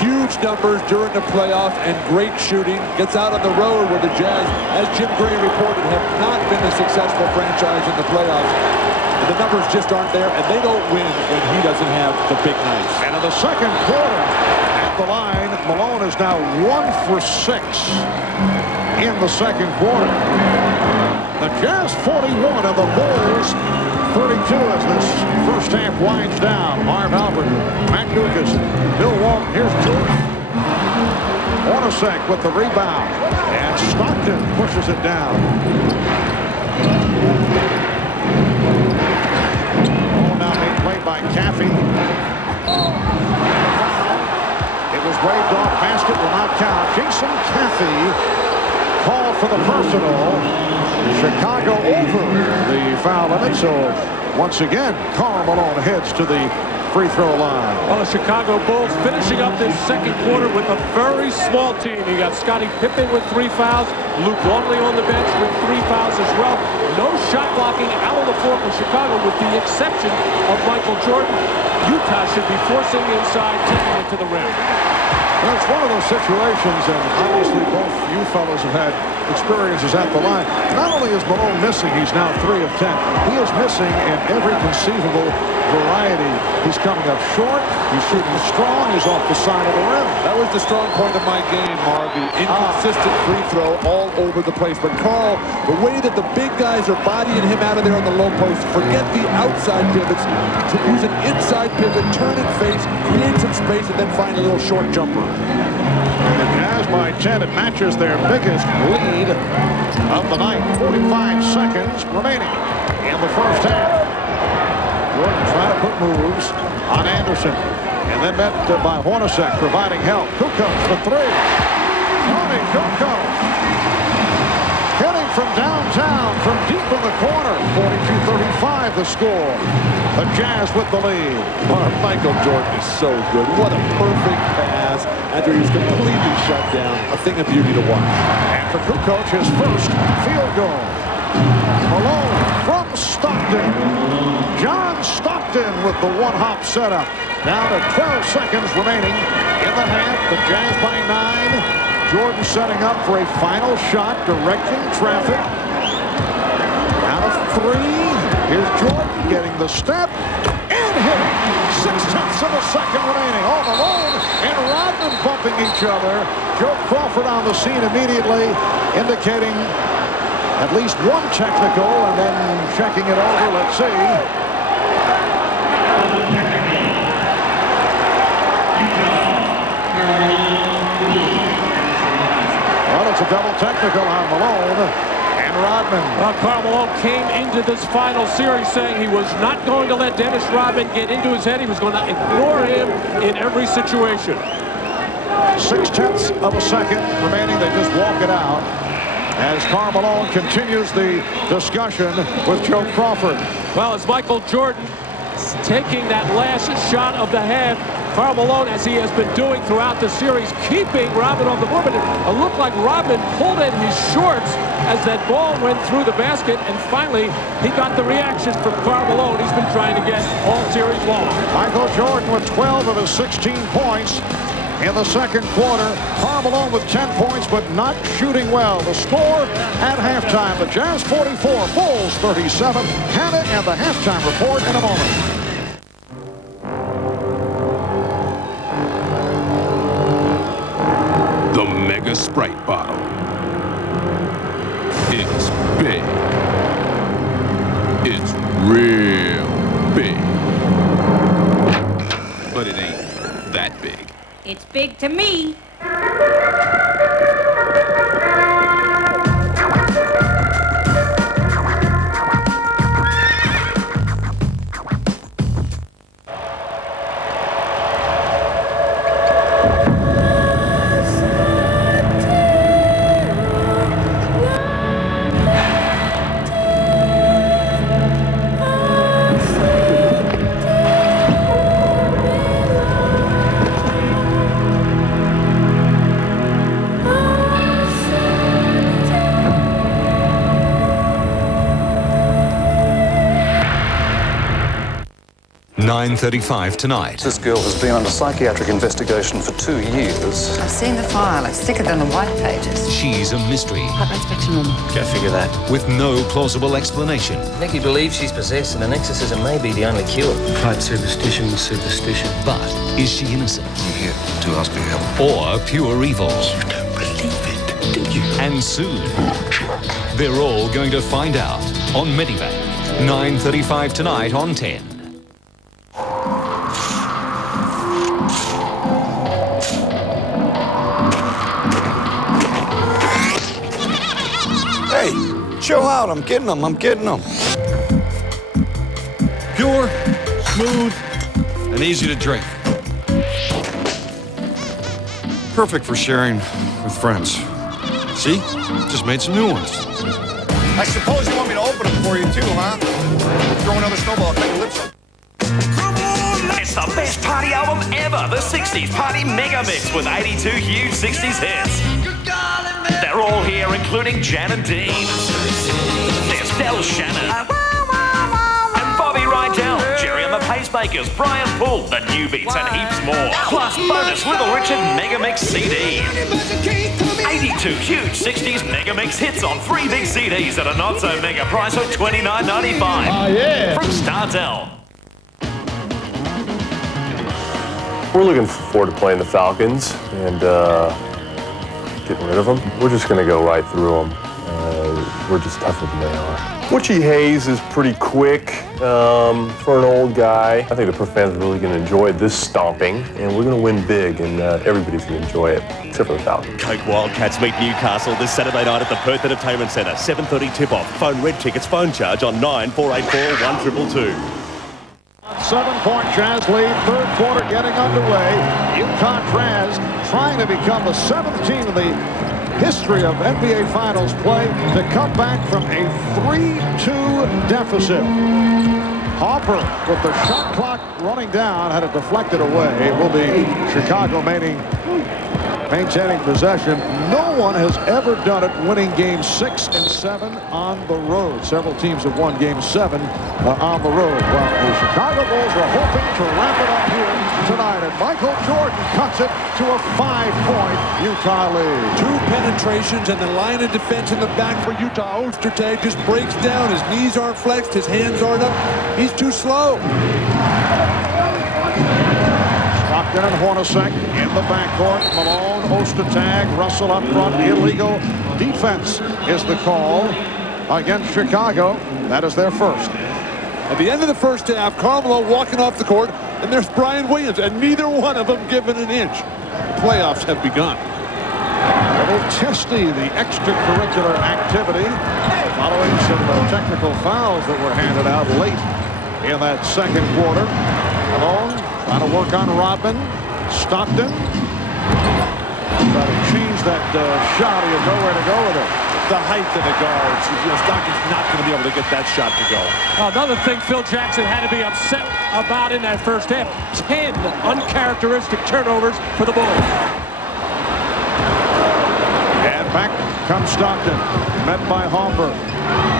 Huge numbers during the playoffs and great shooting. Gets out on the road where the Jazz, as Jim Gray reported, have not been a successful franchise in the playoffs. And the numbers just aren't there, and they don't win when he doesn't have the big nights. And in the second quarter, the line, Malone is now 1 for 6 in the second quarter. The Jazz 41 and the Bulls 32 as this first half winds down. Marv Albert, Matt Dukas, Bill Walton. Here's Jordan. Hornacek with the rebound, and Stockton pushes it down. Ball now being played by Caffey. It was waved off. Basket will not count. Jason Caffey called for the personal. Chicago over the foul limit. So once again, Karl Malone heads to the free throw line. Well, the Chicago Bulls finishing up this second quarter with a very small team. You got Scottie Pippen with 3 fouls. Luke Longley on the bench with 3 fouls as well. No shot blocking out on the floor for Chicago with the exception of Michael Jordan. Utah should be forcing inside, taking it to the rim. Well, it's one of those situations, and obviously both you fellows have had experiences at the line. Not only is Malone missing, he's now 3 of 10. He is missing in every conceivable variety. He's coming up short, he's shooting strong, he's off the side of the rim. That was the strong point of my game, Marv. The inconsistent free throw all over the place. But Karl, the way that the big guys are bodying him out of there on the low post, forget the outside pivots, to use an inside pivot, turn and face, create some space, and then find a little short jumper. The Jazz by 10. It matches their biggest lead of the night. 45 seconds remaining in the first half. Jordan trying to put moves on Anderson. And then met by Hornacek providing help. Kukoc for 3. Tony Kukoc hitting from downtown, from deep in the corner. 42-35 the score. The Jazz with the lead. Michael Jordan is so good. What a perfect pass after he was completely shut down. A thing of beauty to watch. And for Kukoc, his first field goal. Malone from Stockton. John Stockton with the one-hop setup. Down to 12 seconds remaining in the half. The Jazz by 9. Jordan setting up for a final shot, directing traffic. Out of 3. Here's Jordan getting the step and hitting. 6/10 of a second remaining. All Malone and Rodman bumping each other. Joe Crawford on the scene immediately, indicating at least one technical, and then checking it over. Let's see. Well, it's a double technical on Malone and Rodman. Well, Karl Malone came into this final series saying he was not going to let Dennis Rodman get into his head. He was going to ignore him in every situation. 6/10 of a second remaining. They just walk it out as Karl Malone continues the discussion with Joe Crawford. Well, as Michael Jordan taking that last shot of the half, Karl Malone, as he has been doing throughout the series, keeping Rodman on the board. But it looked like Rodman pulled in his shorts as that ball went through the basket, and finally he got the reaction from Karl Malone he's been trying to get all series long. Michael Jordan with 12 of his 16 points in the second quarter. Karl Malone with 10 points, but not shooting well. The score at halftime: the Jazz 44, Bulls 37. Hannah and the halftime report in a moment. The Mega Sprite bottle. It's big. It's real big. But it ain't that big. It's big to me. .35 tonight. This girl has been under psychiatric investigation for 2 years. I've seen the file. It's thicker than the white pages. She's a mystery. Heart rate's back to normal. Go figure that. With no plausible explanation. I think he believes she's possessed, and an exorcism may be the only cure. Fight superstition with superstition. But is she innocent? I'm here to ask for help. Or pure evil? You don't believe it, do you? And soon, they're all going to find out on Medivac. 9:35 tonight on 10. Hey, chill out. I'm getting them. Pure, smooth, and easy to drink. Perfect for sharing with friends. See? Just made some new ones. I suppose you want me to open them for you too, huh? Throw another snowball, cut your lips up. It's the best party album ever, the 60s Party Mega Mix with 82 huge 60s hits. They're all here, including Jan and Dean. There's Del Shannon and Bobby Rydell, Jerry and the Pacemakers, Brian Poole, the New Beats, and heaps more. Plus bonus Little Richard Mega Mix CD. 82 huge 60s Mega Mix hits on 3 big CDs at a not-so-mega price of $29.95. Oh, yeah. From Startel. We're looking forward to playing the Falcons and getting rid of them. We're just going to go right through them. We're just tougher than they are. Witchy Hayes is pretty quick for an old guy. I think the Perth fans are really going to enjoy this stomping, and we're going to win big, and everybody's going to enjoy it, except for the Falcons. Coke Wildcats meet Newcastle this Saturday night at the Perth Entertainment Centre. 7:30 tip-off. Phone red tickets, phone charge on 9484 1222. 7-point Jazz lead, third quarter getting underway. UConn Jazz trying to become the 7th team in the history of NBA Finals play to come back from a 3-2 deficit. Hopper with the shot clock running down had it deflected away. It will be Chicago maintaining possession. No one has ever done it, winning games 6 and 7 on the road. Several teams have won game 7 on the road. Well, the Chicago Bulls are hoping to wrap it up here tonight, and Michael Jordan cuts it to a 5-point Utah lead. 2 penetrations and the line of defense in the back for Utah. Ostertag just breaks down. His knees aren't flexed. His hands aren't up. He's too slow. Stockton and Hornacek in the backcourt. Malone, Ostertag, Russell up front. Illegal defense is the call against Chicago. That is their first. At the end of the first half, Karl Malone walking off the court, and there's Brian Williams, and neither one of them given an inch. The playoffs have begun. A little testy, the extracurricular activity, following some technical fouls that were handed out late in that second quarter. Malone trying to work on Rodman. Stockton try to change that shot. He had nowhere to go with it. The height of the guards. Stockton's not going to be able to get that shot to go. Another thing Phil Jackson had to be upset about in that first half. 10 uncharacteristic turnovers for the Bulls. And back comes Stockton. Met by Hopper.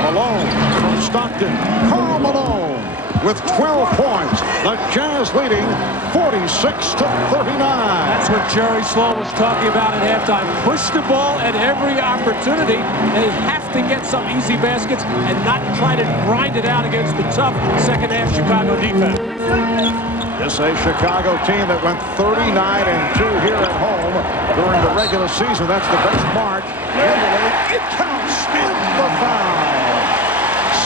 Malone from Stockton. Karl Malone with 12 points. The Jazz leading 46-39. That's what Jerry Sloan was talking about at halftime. Push the ball at every opportunity. They have to get some easy baskets and not try to grind it out against the tough second half Chicago defense. This is a Chicago team that went 39-2 here at home during the regular season. That's the best mark in the league. It counts in the foul.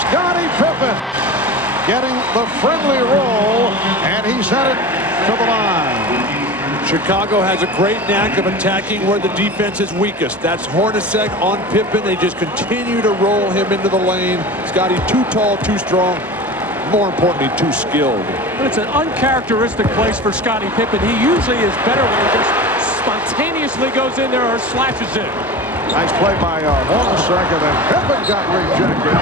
Scottie Pippen getting the friendly roll, and he's headed to the line. Chicago has a great knack of attacking where the defense is weakest. That's Hornacek on Pippen. They just continue to roll him into the lane. Scottie too tall, too strong. More importantly, too skilled. But it's an uncharacteristic place for Scottie Pippen. He usually is better when he just spontaneously goes in there or slashes in. Nice play by Hornacek, and then Pippen got rejected.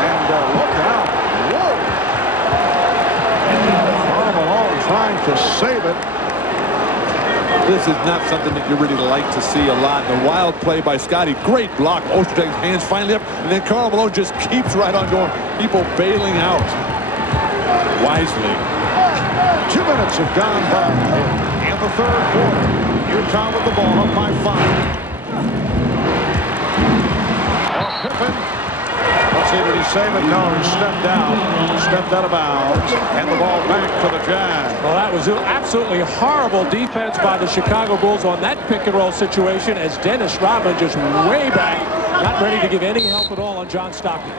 And look out. Whoa. Karl Malone trying to save it. This is not something that you really like to see a lot. The wild play by Scottie. Great block. Ostertag's hands finally up. And then Karl Malone just keeps right on going. People bailing out. Wisely. 2 minutes have gone by in the third quarter. Utah with the ball up by 5. Pippen. Let's see, did he save it? No, he stepped out of bounds, and the ball back to the Jazz. Well, that was absolutely horrible defense by the Chicago Bulls on that pick-and-roll situation as Dennis Rodman just way back, not ready to give any help at all on John Stockton.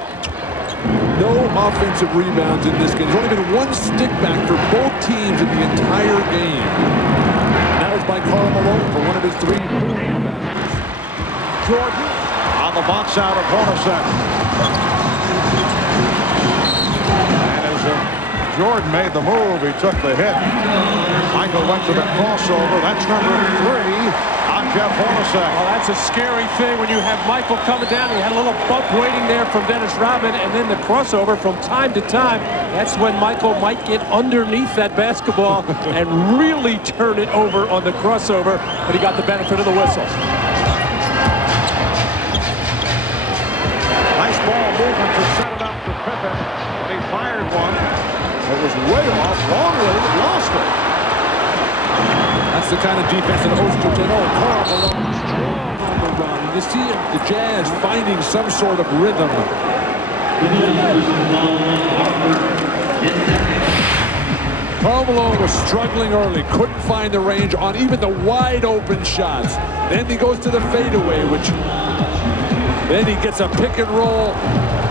No offensive rebounds in this game. There's only been 1 stick back for both teams in the entire game. And that was by Karl Malone for one of his 3. Jordan on the box out of Hornacek. And as Jordan made the move, he took the hit. Michael went to the crossover. That's number 3 on Jeff Hornacek. Well, that's a scary thing when you have Michael coming down. He had a little bump waiting there from Dennis Rodman, and then the crossover from time to time. That's when Michael might get underneath that basketball and really turn it over on the crossover, but he got the benefit of the whistle. Nice ball movement to set it up for Pippen. When he fired one, it was way off. Longley lost it. That's the kind of defense that Ostertag. Karl Malone strong on the run. You see the Jazz finding some sort of rhythm. Karl Malone was struggling early, couldn't find the range on even the wide open shots. Then he goes to the fadeaway, which then he gets a pick and roll,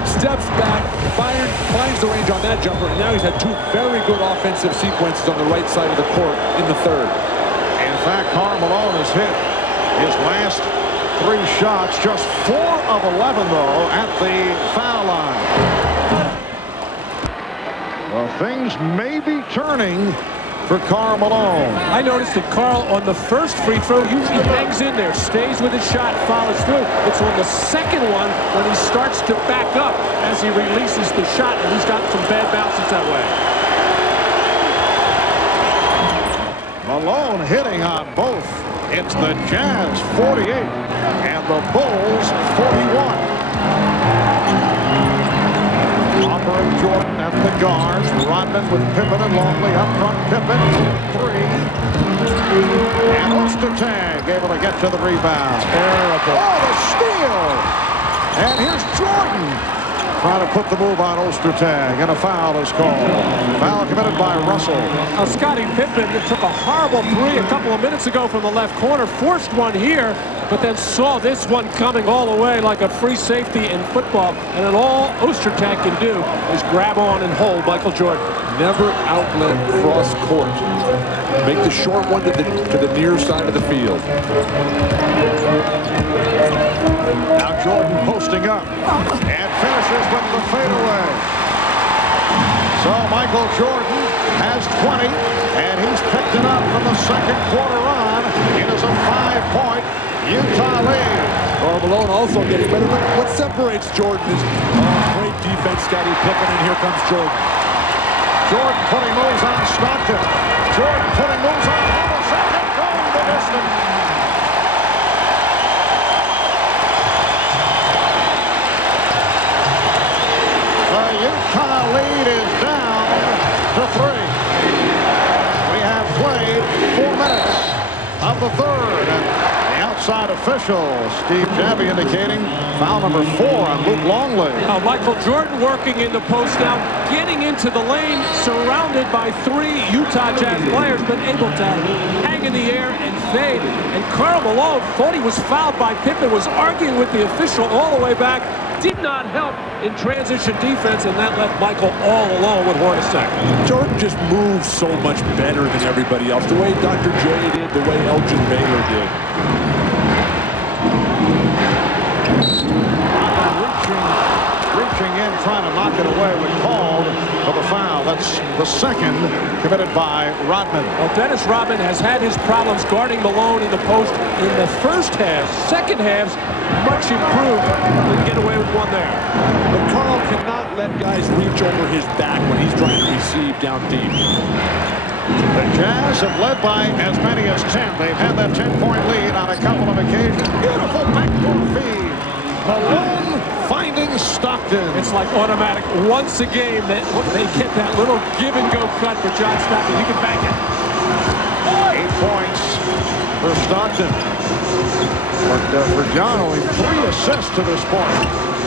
steps back, finds the range on that jumper, and now he's had 2 very good offensive sequences on the right side of the court in the third. In fact, Karl Malone has hit his last 3 shots, just 4 of 11, though, at the foul line. Well, things may be turning for Karl Malone. I noticed that Karl, on the first free throw, usually hangs in there, stays with his shot, follows through. It's on the second one when he starts to back up as he releases the shot, and he's got some bad bounces that way. Malone hitting on both. It's the Jazz 48 and the Bulls 41. Hopper and Jordan at the guards. Rodman with Pippen and Longley up front. Pippen, 3. And Ostertag able to get to the rebound. Terrible. Oh, the steal. And here's Jordan trying to put the move on Ostertag, and a foul is called. Foul committed by Russell. Scottie Pippen took a horrible three a couple of minutes ago from the left corner, forced one here, but then saw this one coming all the way like a free safety in football. And then all Ostertag can do is grab on and hold Michael Jordan. Never outlet cross court. Make the short one to the near side of the field. Now Jordan posting up and finishes with the fadeaway. So Michael Jordan has 20, and he's picked it up from the second quarter on. It is a 5-point Utah lead. Karl Malone also getting better. What separates Jordan is great defense, Scottie Pippen, and here comes Jordan. Jordan putting moves on Stockton. Jordan putting moves on Hornacek, going the distance. The Utah lead is down to 3. We have played 4 minutes of the third. And the outside official, Steve Javy, indicating foul number 4 on Luke Longley. Now Michael Jordan working in the post now, getting into the lane, surrounded by 3 Utah Jazz players, but able to hang in the air and fade. And Karl Malone thought he was fouled by Pippen, was arguing with the official all the way back. Did not help in transition defense, and that left Michael all alone with Hornacek. Jordan just moves so much better than everybody else. The way Dr. J did, the way Elgin Baylor did. Reaching in, trying to knock it away, was called for the foul. That's the second committed by Rodman. Well, Dennis Rodman has had his problems guarding Malone in the post in the first half. Second halves, much improved. Didn't get away with one there. But Karl cannot let guys reach over his back when he's trying to receive down deep. The Jazz have led by as many as 10. They've had that 10-point lead on a couple of occasions. Beautiful backdoor feed. Malone finding Stockton. It's like automatic. Once a game, that they get that little give-and-go cut for John Stockton. He can bank it. 8 points for Stockton. But for John, only 3 assists to this point.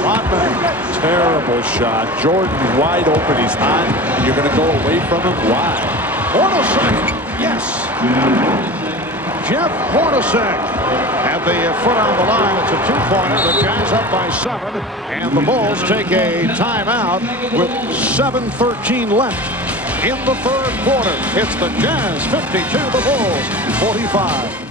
Rodman. Terrible shot. Jordan wide open. He's hot. You're going to go away from him. Why? Hornacek. Yes. Jeff Hornacek at the foot on the line. It's a 2-pointer. The Jazz up by 7. And the Bulls take a timeout with 7:13 left in the third quarter. It's the Jazz 52, the Bulls 45.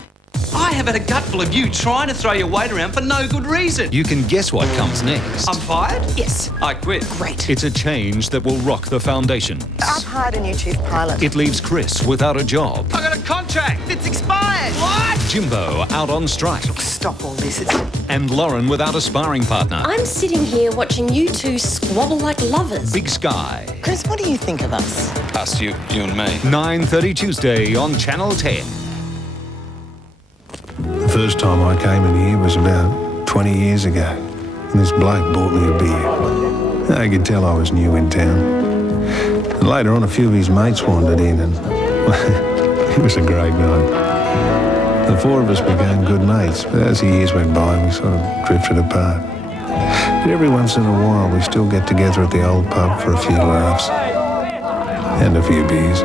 I have had a gut full of you trying to throw your weight around for no good reason. You can guess what comes next. I'm fired? Yes. I quit. Great. It's a change that will rock the foundations. I've hired a new chief pilot. It leaves Chris without a job. I got a contract. It's expired. What? Jimbo out on strike. Look, stop all this. And Lauren without a sparring partner. I'm sitting here watching you two squabble like lovers. Big Sky. Chris, what do you think of us? Us, you and me. 9:30 Tuesday on Channel 10. The first time I came in here was about 20 years ago, and this bloke bought me a beer. I could tell I was new in town. And later on, a few of his mates wandered in, and it was a great night. The 4 of us became good mates, but as the years went by, we sort of drifted apart. But every once in a while, we still get together at the old pub for a few laughs and a few beers.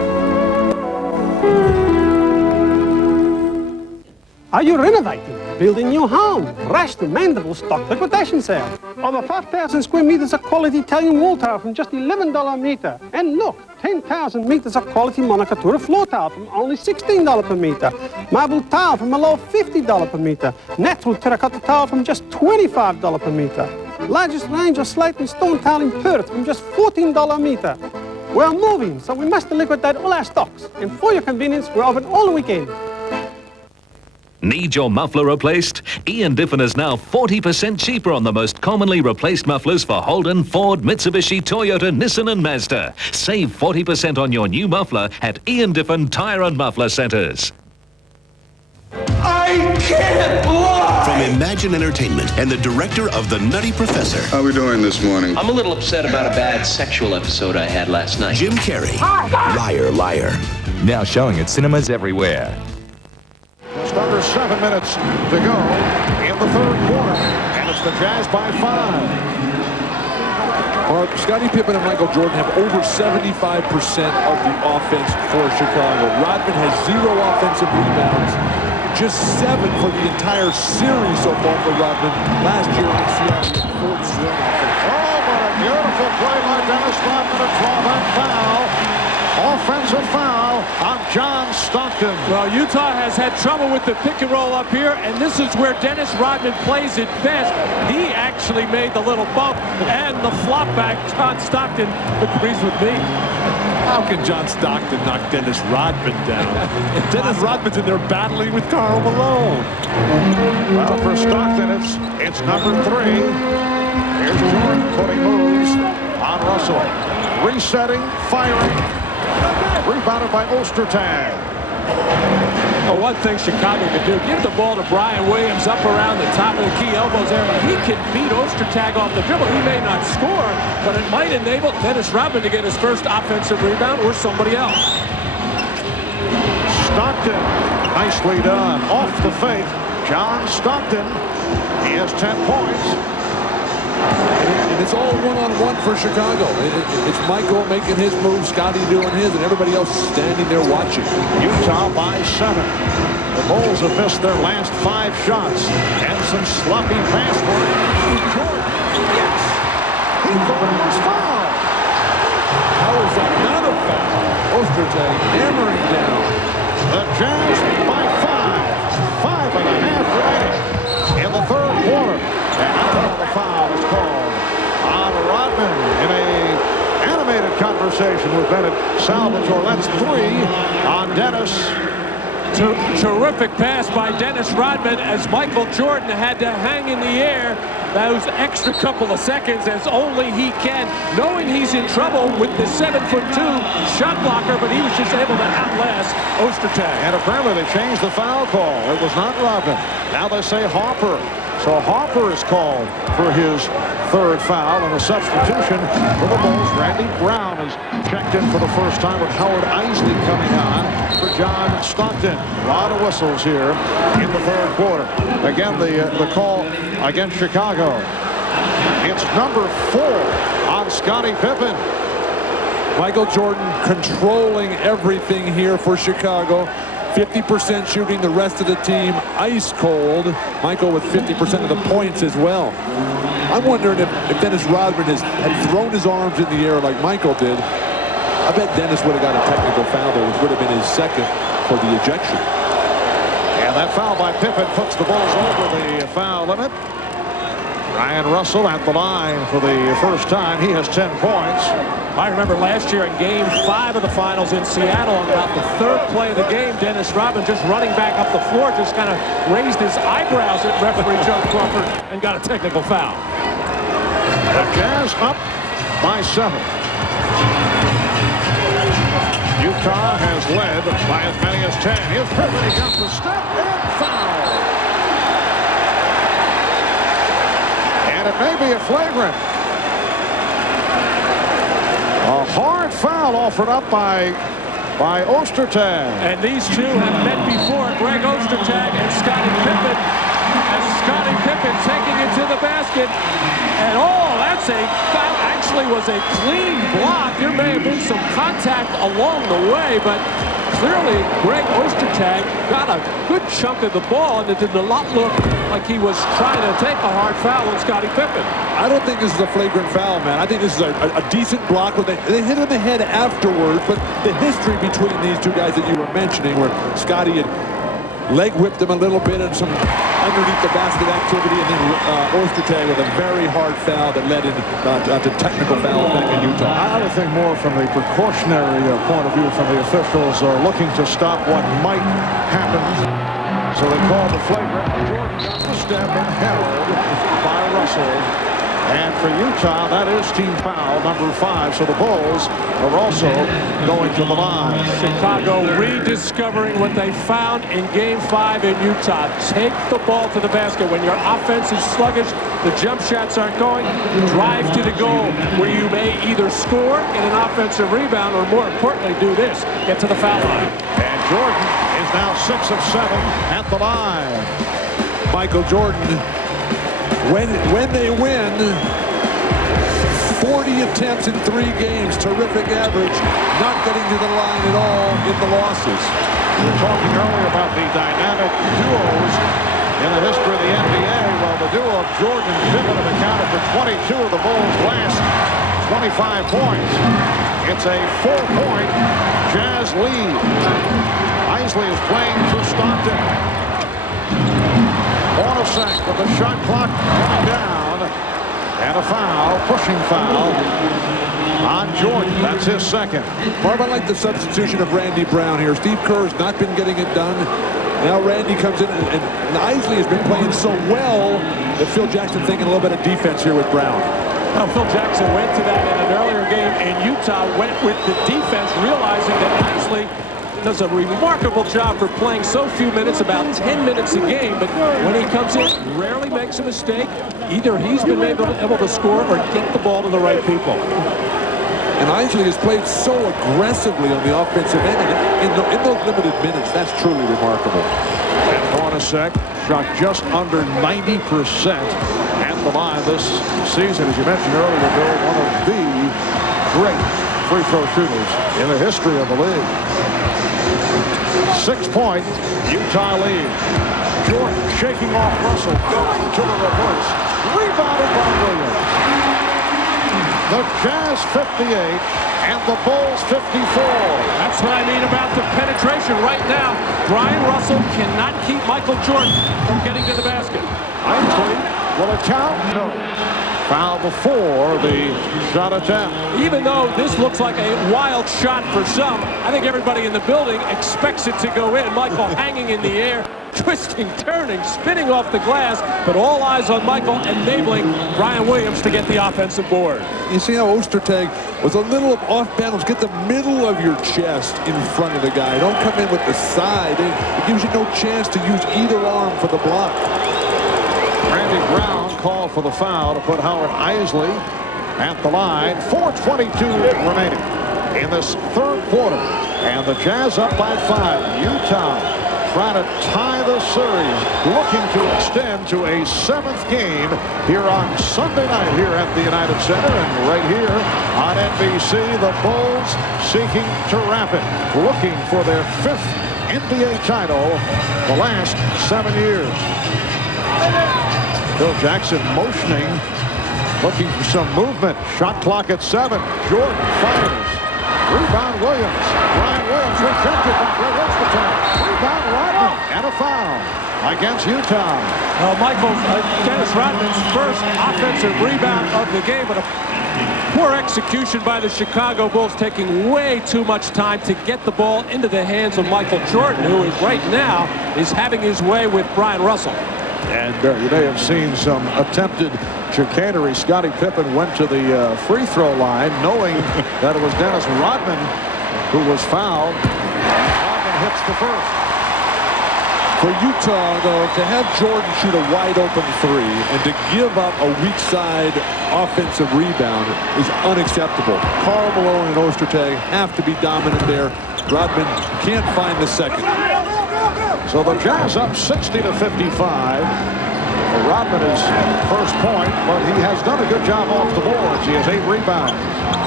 Are you renovating, building new home? Rush to Mandeville's stock liquidation sale. Over 5,000 square meters of quality Italian wall tile from just $11 a meter. And look, 10,000 meters of quality Monocatura floor tile from only $16 per meter. Marble tile from a low $50 per meter. Natural terracotta tile from just $25 per meter. Largest range of slate and stone tile in Perth from just $14 a meter. We're moving, so we must liquidate all our stocks. And for your convenience, we're open all weekend. Need your muffler replaced? Ian Diffin is now 40% cheaper on the most commonly replaced mufflers for Holden, Ford, Mitsubishi, Toyota, Nissan and Mazda. Save 40% on your new muffler at Ian Diffin Tire and Muffler Centers. I can't lie! From Imagine Entertainment and the director of The Nutty Professor. How are we doing this morning? I'm a little upset about a bad sexual episode I had last night. Jim Carrey. Liar, Liar. Now showing at cinemas everywhere. Just under 7 minutes to go in the third quarter, and it's the Jazz by 5. Scottie Pippen and Michael Jordan have over 75% of the offense for Chicago. Rodman has 0 offensive rebounds, just 7 for the entire series so far for Rodman. Last year in Seattle, 4 straight offense. Oh, what a beautiful play by Dennis Rodman to draw that foul. Offensive foul on John Stockton. Well, Utah has had trouble with the pick and roll up here, and this is where Dennis Rodman plays it best. He actually made the little bump and the flop back. John Stockton agrees with me. How can John Stockton knock Dennis Rodman down? Dennis Rodman's in there battling with Karl Malone. Well, for Stockton, it's number 3. Here's Jordan putting moves on Russell. Resetting, firing. Rebounded by Ostertag. Well, one thing Chicago could do, give the ball to Brian Williams up around the top of the key elbows there. He can beat Ostertag off the dribble. He may not score, but it might enable Dennis Rodman to get his first offensive rebound or somebody else. Stockton, nicely done. Off the fake, John Stockton. He has 10 points. And it's all one-on-one for Chicago. It's Michael making his move, Scottie doing his, and everybody else standing there watching. Utah by 7. The Bulls have missed their last 5 shots. And some sloppy pass work. Jordan, yes! He thought it was foul. How is that not a foul? Ostertag hammering down. The Jazz by 5. 5.5 remaining in the third quarter. And now the foul is called on Rodman in a animated conversation with Bennett Salvatore. That's 3 on Dennis. Terrific pass by Dennis Rodman as Michael Jordan had to hang in the air those extra couple of seconds as only he can, knowing he's in trouble with the 7'2" shot blocker, but he was just able to outlast Ostertag. And apparently they changed the foul call. It was not Rodman. Now they say Harper. So Harper is called for his 3rd foul, and a substitution for the Bulls. Randy Brown has checked in for the first time with Howard Isley coming on for John Stockton. A lot of whistles here in the 3rd quarter. Again, the call against Chicago. It's number 4 on Scottie Pippen. Michael Jordan controlling everything here for Chicago. 50% shooting, the rest of the team ice cold. Michael with 50% of the points as well. I'm wondering if Dennis Rodman had thrown his arms in the air like Michael did. I bet Dennis would have got a technical foul there, which would have been his 2nd for the ejection. And that foul by Pippen puts the Bulls over the foul limit. Ryan Russell at the line for the first time. He has 10 points. I remember last year in Game 5 of the finals in Seattle, on about the 3rd play of the game, Dennis Rodman just running back up the floor, just kind of raised his eyebrows at referee Joe Crawford and got a technical foul. The Jazz up by 7. Utah has led by as many as 10. Here's Pippen. He got the step and foul. And it may be a flagrant. A hard foul offered up by Ostertag. And these two have met before, Greg Ostertag and Scottie Pippen. As Scottie Pippen taking it to the basket. And that's actually was a clean block. There may have been some contact along the way, but clearly Greg Ostertag got a good chunk of the ball, and it did not look like he was trying to take a hard foul on Scottie Pippen. I don't think this is a flagrant foul, man. I think this is a decent block. They hit him in the head afterwards, but the history between these two guys that you were mentioning, where Scottie had leg whipped him a little bit and some underneath the basket activity, and then Ostertag with a very hard foul that led into technical foul back in Utah. I would think more from the precautionary point of view from the officials looking to stop what might happen. So they called the flagrant. Jordan got the step and held by Russell. And for Utah, that is team foul number 5. So the Bulls are also going to the line. Chicago rediscovering what they found in Game 5 in Utah. Take the ball to the basket. When your offense is sluggish, the jump shots aren't going, drive to the goal where you may either score, get an offensive rebound, or more importantly, do this, get to the foul line. And Jordan is now 6 of 7 at the line. Michael Jordan, when they win, 40 attempts in 3 games, terrific average, not getting to the line at all in the losses. We were talking earlier about the dynamic duos in the history of the NBA. Well, the duo of Jordan and Pippen have accounted for 22 of the Bulls' last 25 points. It's a 4-point Jazz lead. Isley is playing for Stockton. Hornacek with the shot clock running down. And a foul, pushing foul on Jordan. That's his second. Marv, I like the substitution of Randy Brown here. Steve Kerr's not been getting it done. Now Randy comes in, and Isley has been playing so well that Phil Jackson thinking a little bit of defense here with Brown. Well, Phil Jackson went to that in an earlier game, and Utah went with the defense, realizing that Isley does a remarkable job for playing so few minutes, about 10 minutes a game, but when he comes in, rarely makes a mistake. Either he's been able to score or get the ball to the right people. And Isley has played so aggressively on the offensive end. In those limited minutes, that's truly remarkable. And Hornacek shot just under 90% at the line this season. As you mentioned earlier, Bill, one of the great free throw shooters in the history of the league. 6-point Utah lead. Jordan shaking off Russell, going to the reverse. Rebounded by Williams. The Jazz 58 and the Bulls 54. That's what I mean about the penetration right now. Brian Russell cannot keep Michael Jordan from getting to the basket. Isley, will it count? No. Foul before the shot attempt. Even though this looks like a wild shot for some, I think everybody in the building expects it to go in. Michael hanging in the air, twisting, turning, spinning off the glass, but all eyes on Michael, enabling Brian Williams to get the offensive board. You see how Ostertag was a little off balance. Get the middle of your chest in front of the guy. Don't come in with the side. It gives you no chance to use either arm for the block. Randy Brown called for the foul to put Howard Isley at the line. 4:22 remaining in this third quarter. And the Jazz up by 5. Utah trying to tie the series, looking to extend to a 7th game here on Sunday night here at the United Center. And right here on NBC, the Bulls seeking to wrap it, looking for their 5th NBA title the last 7 years. Phil Jackson motioning, looking for some movement. Shot clock at 7. Jordan fires. Rebound Williams. Brian Williams rejected by Greg Ostertag. Rebound Rodman. And a foul against Utah. Michael, Dennis Rodman's first offensive rebound of the game, but a poor execution by the Chicago Bulls, taking way too much time to get the ball into the hands of Michael Jordan, who is right now is having his way with Brian Russell. And you may have seen some attempted chicanery. Scottie Pippen went to the free throw line knowing that it was Dennis Rodman who was fouled. Rodman hits the first. For Utah, though, to have Jordan shoot a wide-open 3 and to give up a weak side offensive rebound is unacceptable. Karl Malone and Ostertag have to be dominant there. Rodman can't find the second. So the Jazz up 60-55. Rodman is first point, but he has done a good job off the boards. He has 8 rebounds.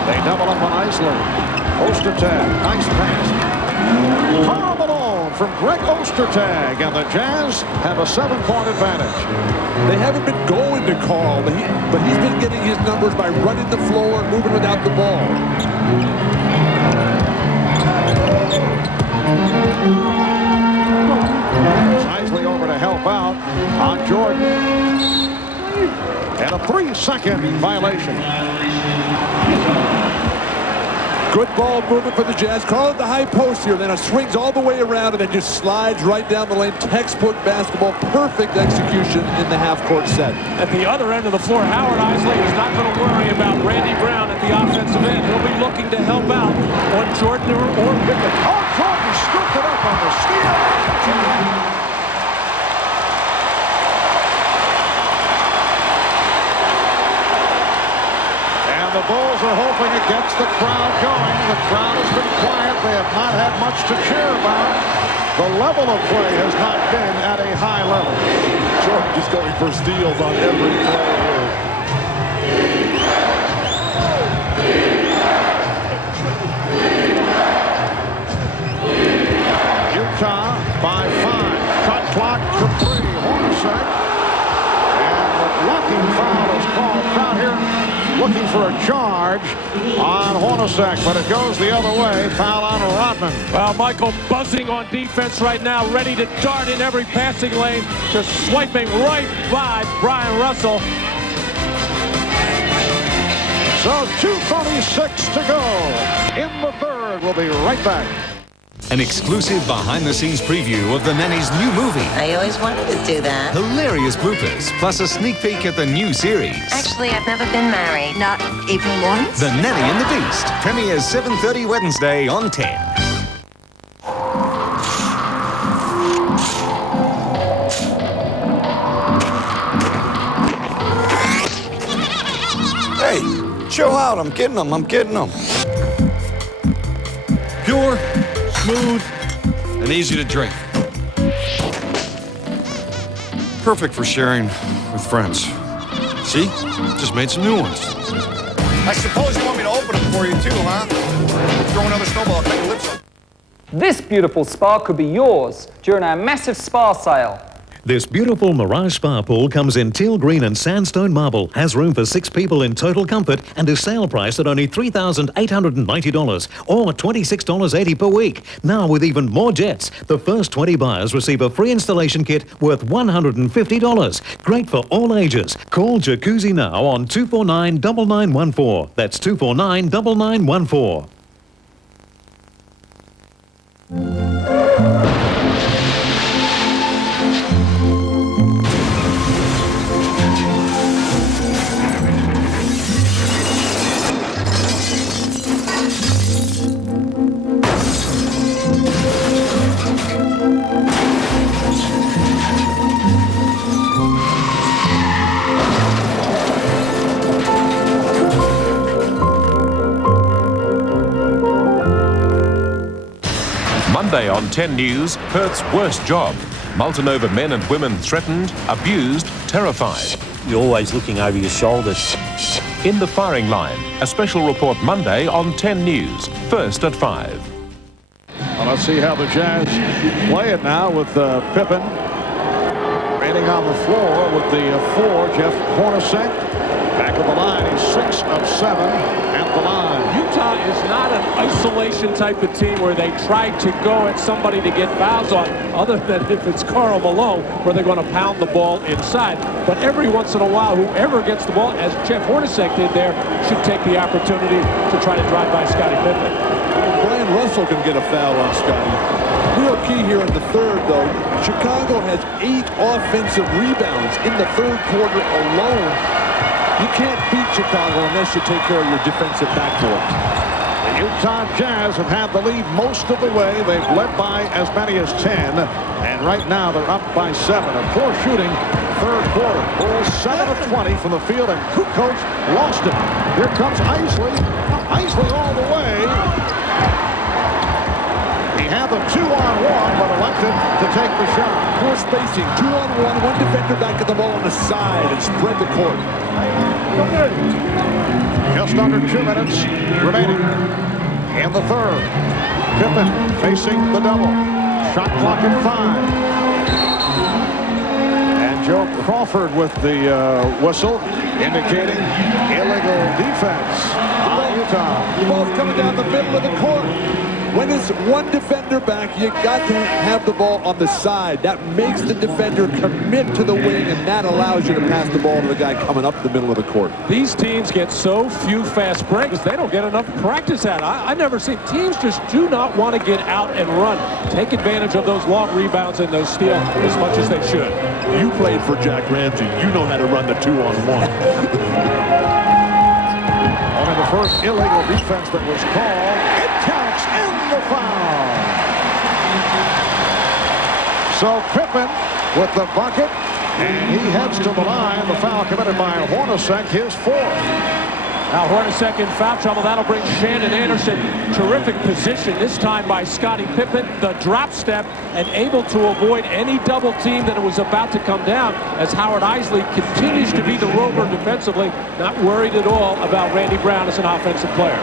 They double up on Isley. Ostertag, nice pass. Karl Malone from Greg Ostertag, and the Jazz have a 7-point advantage. They haven't been going to Karl, but he's been getting his numbers by running the floor and moving without the ball. and a 3-second violation. Good ball movement for the Jazz. Call it the high post here. Then it swings all the way around and then just slides right down the lane. Textbook basketball. Perfect execution in the half-court set. At the other end of the floor, Howard Isley is not going to worry about Randy Brown at the offensive end. He'll be looking to help out on Jordan or Pippen. Oh, Jordan scooped it up on the steal. The Bulls are hoping it gets the crowd going. The crowd has been quiet. They have not had much to cheer about. The level of play has not been at a high level. Jordan just going for steals on every play. Utah by 5. Shot clock to 3. Hornacek. And the blocking foul is called out here. Looking for a charge on Hornacek, but it goes the other way. Foul on Rodman. Well, Michael buzzing on defense right now, ready to dart in every passing lane, just swiping right by Brian Russell. So 2:36 to go in the third. We'll be right back. An exclusive behind-the-scenes preview of the Nanny's new movie. I always wanted to do that. Hilarious bloopers, plus a sneak peek at the new series. Actually, I've never been married. Not even once? The Nanny and the Beast premieres 7:30 Wednesday on 10. Hey, chill out. I'm getting them. Pure, smooth, and easy to drink. Perfect for sharing with friends. See? Just made some new ones. I suppose you want me to open them for you too, huh? Throw another snowball, I'll cut your lips off. This beautiful spa could be yours during our massive spa sale. This beautiful Mirage Spa pool comes in teal green and sandstone marble, has room for 6 people in total comfort, and is sale priced at only $3,890 or $26.80 per week. Now with even more jets, the first 20 buyers receive a free installation kit worth $150. Great for all ages. Call Jacuzzi now on 249-9914. That's 249-9914. Monday on 10 News, Perth's worst job. Multnova men and women threatened, abused, terrified. You're always looking over your shoulders. In the firing line, a special report Monday on 10 News, first at 5. Well, let's see how the Jazz play it now with Pippen waiting on the floor with the 4. Jeff Hornacek back at the line. He's 6 of 7 at the line. Utah is not an isolation type of team where they try to go at somebody to get fouls on, other than if it's Karl Malone, where they're going to pound the ball inside. But every once in a while, whoever gets the ball, as Jeff Hornacek did there, should take the opportunity to try to drive by Scottie Pippen. Brian Russell can get a foul on Scottie. Real key here in the third, though. Chicago has 8 offensive rebounds in the third quarter alone. You can't beat Chicago unless you take care of your defensive backboard. The Utah Jazz have had the lead most of the way. They've led by as many as 10. And right now they're up by 7. A poor shooting third quarter. Bulls 7 of 20 from the field, and Kukoc lost it. Here comes Isley. Isley all the way. He had the 2-on-1, but elected to take the shot. Poor spacing. 2-on-1. One defender back at the ball on the side and spread the court. Just under 2 minutes remaining in the third. Pippen facing the double. Shot clock at 5. And Joe Crawford with the whistle indicating illegal defense on Utah. The ball's coming down the middle of the court. When it's one defender back, you got to have the ball on the side. That makes the defender commit to the wing, and that allows you to pass the ball to the guy coming up the middle of the court. These teams get so few fast breaks, they don't get enough practice at it. I never see teams just do not want to get out and run. Take advantage of those long rebounds and those steals as much as they should. You played for Jack Ramsey. You know how to run the 2-on-1. Only the first illegal defense that was called. It counts in the foul. So Pippen with the bucket, and he heads to the line. The foul committed by Hornacek, his fourth. Now Hornacek in foul trouble. That'll bring Shannon Anderson. Terrific position this time by Scottie Pippen. The drop step and able to avoid any double team that was about to come down as Howard Eisley continues to be the rover defensively. Not worried at all about Randy Brown as an offensive player.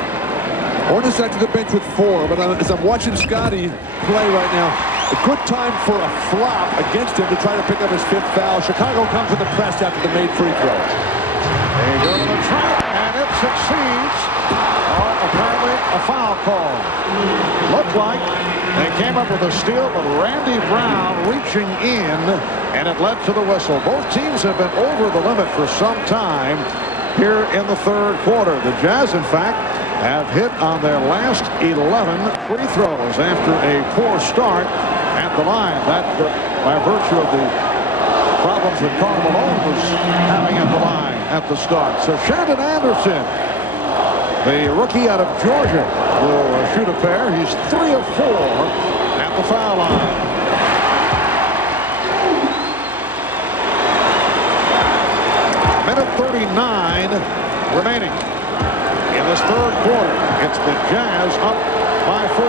Hornacek to the bench with 4, but as I'm watching Scottie play right now, a good time for a flop against him to try to pick up his 5th foul. Chicago comes with the press after the made free throw. They go to the trap, and it succeeds. Apparently a foul call. Looked like they came up with a steal, but Randy Brown reaching in, and it led to the whistle. Both teams have been over the limit for some time here in the third quarter. The Jazz, in fact, have hit on their last 11 free throws after a poor start at the line. That by virtue of the problems that Karl Malone was having at the line at the start. So Shannon Anderson, the rookie out of Georgia, will shoot a pair. He's 3 of 4 at the foul line. Minute 39 remaining. In this third quarter, it's the Jazz up by 4.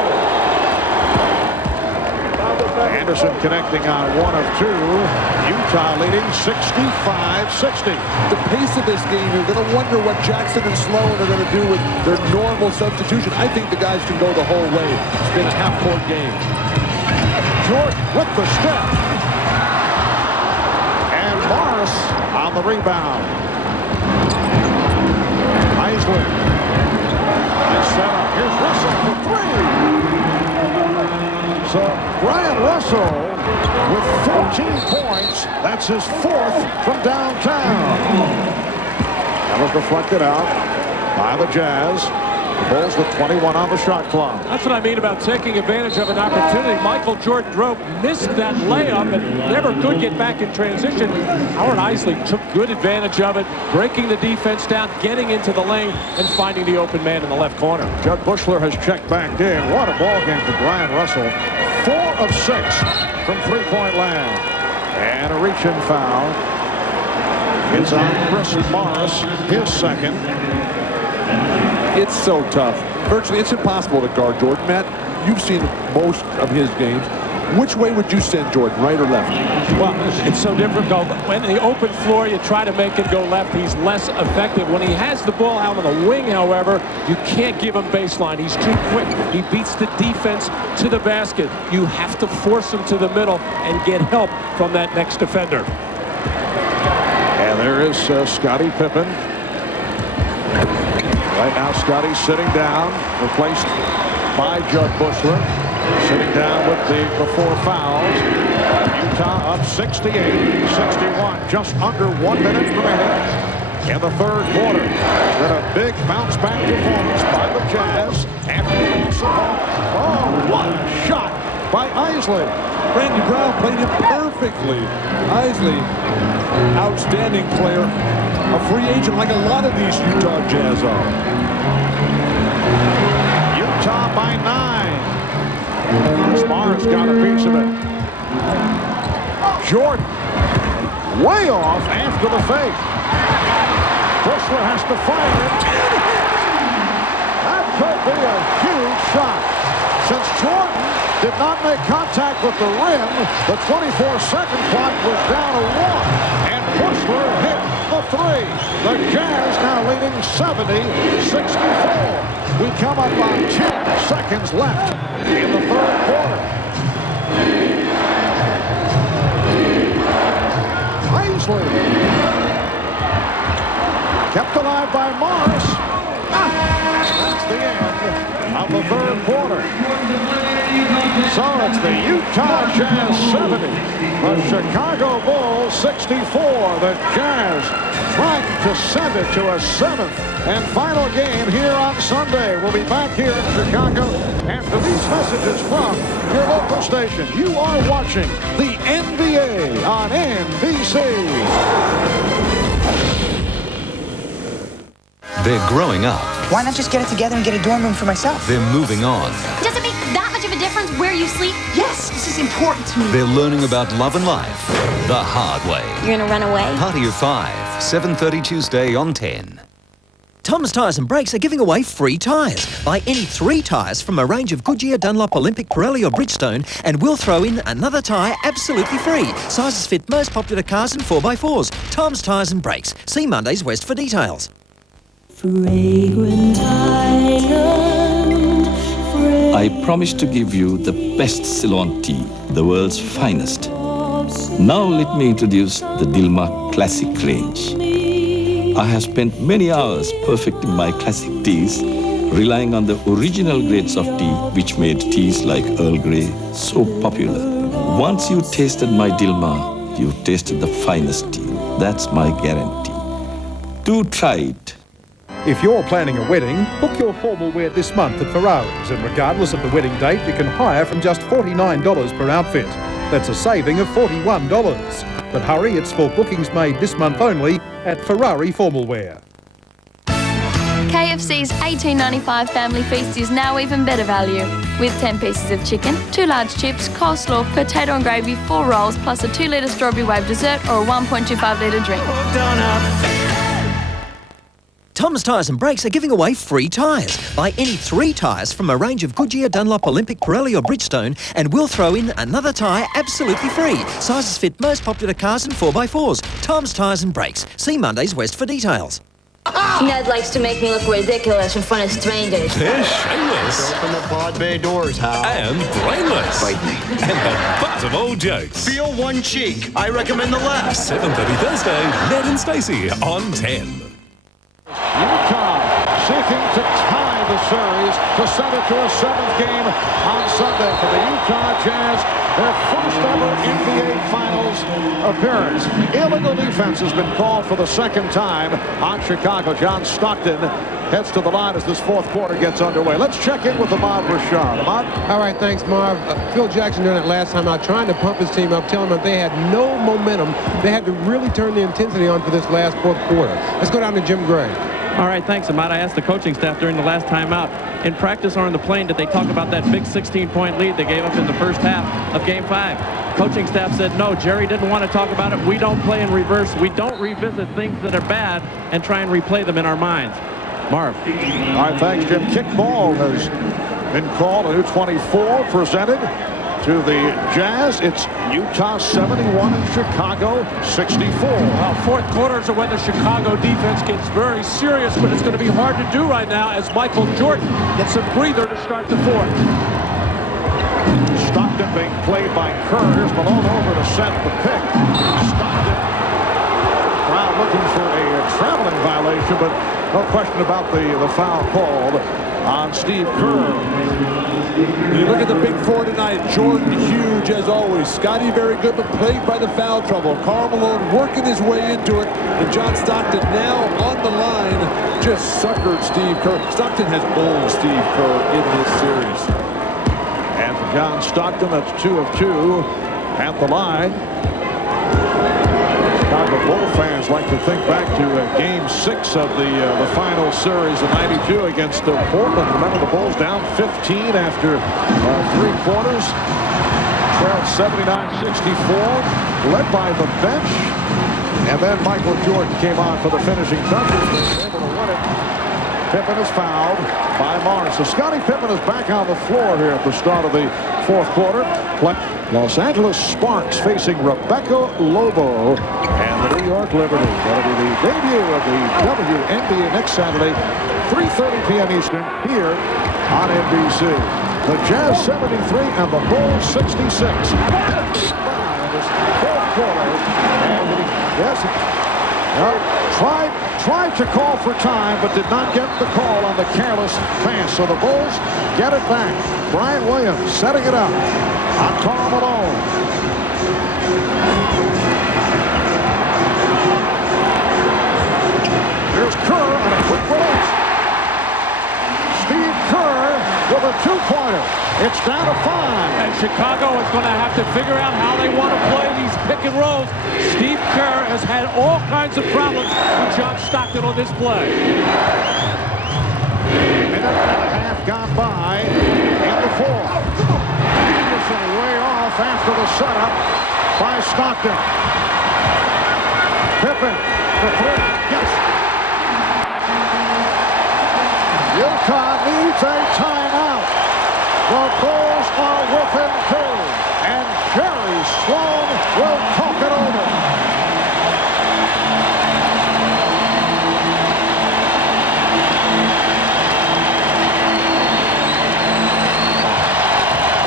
Anderson connecting on 1 of 2. Utah leading 65-60. The pace of this game, you're going to wonder what Jackson and Sloan are going to do with their normal substitution. I think the guys can go the whole way. It's been a half-court game. Jordan with the step. And Morris on the rebound. Eisley. Here's Russell for 3. So Brian Russell with 14 points. That's his 4th from downtown. That was reflected out by the Jazz. The Bulls with 21 on the shot clock. That's what I mean about taking advantage of an opportunity. Michael Jordan Drove missed that layup and never could get back in transition. Howard Eisley took good advantage of it, breaking the defense down, getting into the lane, and finding the open man in the left corner. Judd Bushler has checked back in. What a ball game for Brian Russell. 4 of 6 from three-point land. And a reach-in foul. It's on Chris Morris, his 2nd. It's so tough. Virtually, it's impossible to guard Jordan. Matt, you've seen most of his games. Which way would you send Jordan, right or left? Well, it's so difficult. When the open floor, you try to make it go left. He's less effective. When he has the ball out on the wing, however, you can't give him baseline. He's too quick. He beats the defense to the basket. You have to force him to the middle and get help from that next defender. And there is Scottie Pippen. Right now, Scottie sitting down, replaced by Judd Bushler. Sitting down with the 4 fouls. Utah up 68-61. Just under 1 minute remaining in the third quarter. Then a big bounce-back performance by the Jazz. Oh, what a shot by Eisley. Randy Brown played him perfectly. Eisley, outstanding player. A free agent like a lot of these Utah Jazz are. Utah by 9. Smar's got a piece of it. Jordan way off after the fake. Bushler has to fire it. That could be a huge shot. Since Jordan did not make contact with the rim, the 24-second clock was down to 1. And Bushler hit the 3. The Jazz now leading 70-64. We come up on 10 seconds left in the third quarter. Eisley kept alive by Morris. That's the end of the third quarter. So it's the Utah Jazz 70, the Chicago Bulls 64. The Jazz trying to send it to a 7th and final game here on Sunday. We'll be back here in Chicago after these messages from your local station. You are watching the NBA on NBC. They're growing up. Why not just get it together and get a dorm room for myself? They're moving on. Does it make that much of a difference where you sleep? Yes, this is important to me. They're learning about love and life the hard way. You're gonna run away? Party of 5, 7:30 Tuesday on 10. Tom's Tyres and Brakes are giving away free tyres. Buy any 3 tyres from a range of Goodyear, Dunlop, Olympic, Pirelli or Bridgestone and we'll throw in another tyre absolutely free. Sizes fit most popular cars and 4x4s. Tom's Tyres and Brakes. See Mondays West for details. Fragrant island, I promise to give you the best Ceylon tea, the world's finest. Now let me introduce the Dilmah Classic range. I have spent many hours perfecting my classic teas, relying on the original grades of tea which made teas like Earl Grey so popular. Once you tasted my Dilmah, you tasted the finest tea. That's my guarantee. Do try it. If you're planning a wedding, book your formal wear this month at Ferrari's, and regardless of the wedding date, you can hire from just $49 per outfit. That's a saving of $41. But hurry, it's for bookings made this month only at Ferrari Formal Wear. KFC's $18.95 family feast is now even better value. With 10 pieces of chicken, 2 large chips, coleslaw, potato and gravy, 4 rolls, plus a 2-litre strawberry wave dessert or a 1.25-litre drink. Tom's Tyres and Brakes are giving away free tyres. Buy any 3 tyres from a range of Goodyear, Dunlop, Olympic, Pirelli or Bridgestone and we'll throw in another tyre absolutely free. Sizes fit most popular cars and 4x4s. Tom's Tyres and Brakes. See Mondays West for details. Ned likes to make me look ridiculous in front of strangers. They're shameless. Open the pod bay doors, Hal. And brainless. Bite me. And the butt of old jokes. Feel one cheek. I recommend the left. 7:30 Thursday, Ned and Stacey on 10. Utah seeking to tie the series to send it to a 7th game on Sunday for the Utah Jazz. Their first ever NBA Finals appearance. Illegal defense has been called for the 2nd time on Chicago. John Stockton heads to the line as this 4th quarter gets underway. Let's check in with Ahmad Rashad. Ahmad? All right, thanks, Marv. Phil Jackson doing it last time out, trying to pump his team up, telling them that they had no momentum. They had to really turn the intensity on for this last 4th quarter. Let's go down to Jim Gray. All right, thanks, Ahmad. I asked the coaching staff during the last timeout, in practice or on the plane, did they talk about that big 16-point lead they gave up in the first half of Game 5? Coaching staff said no. Jerry didn't want to talk about it. We don't play in reverse. We don't revisit things that are bad and try and replay them in our minds. Marv. All right, thanks, Jim. Kickball has been called. A new 24 presented to the Jazz. It's Utah 71 and Chicago 64. Well, 4th quarters are when the Chicago defense gets very serious, but it's going to be hard to do right now as Michael Jordan gets a breather to start the 4th. Stockton being played by Kerr. Here's Malone over to set the pick. Stockton. Crowd looking for a traveling violation, but no question about the foul called on Steve Kerr. You look at the big 4 tonight. Jordan huge as always. Scottie very good, but plagued by the foul trouble. Karl Malone working his way into it, and John Stockton now on the line just suckered Steve Kerr. Stockton has bowled Steve Kerr in this series. And for John Stockton, that's 2 of 2 at the line. Chicago Bull fans like to think back to Game 6 of the final series of '92 against Portland. Remember, the Bulls down 15 after 3 quarters. Trailed 79-64, led by the bench. And then Michael Jordan came on for the finishing touches. He was able to win it. Pippen is fouled by Morris. So Scottie Pippen is back on the floor here at the start of the 4th quarter. Los Angeles Sparks facing Rebecca Lobo and the New York Liberty. That'll be the debut of the WNBA next Saturday, 3:30 p.m. Eastern, here on NBC. The Jazz 73 and the Bulls 66. 4th quarter. And yes, Tried to call for time, but did not get the call on the careless pass. So the Bulls get it back. Brian Williams setting it up on Karl Malone. Here's Kerr on a quick release. Steve Kerr with a two-pointer. It's down to 5. And Chicago is going to have to figure out how they want to play these pick and rolls. Steve Kerr has had all kinds of problems with John Stockton on this play. Minute and a half gone by in the fourth. Peterson way off after the setup by Stockton. Pippen for 3. Yes. Utah needs a timeout. The Bulls are within 2, and Jerry Sloan will talk it over.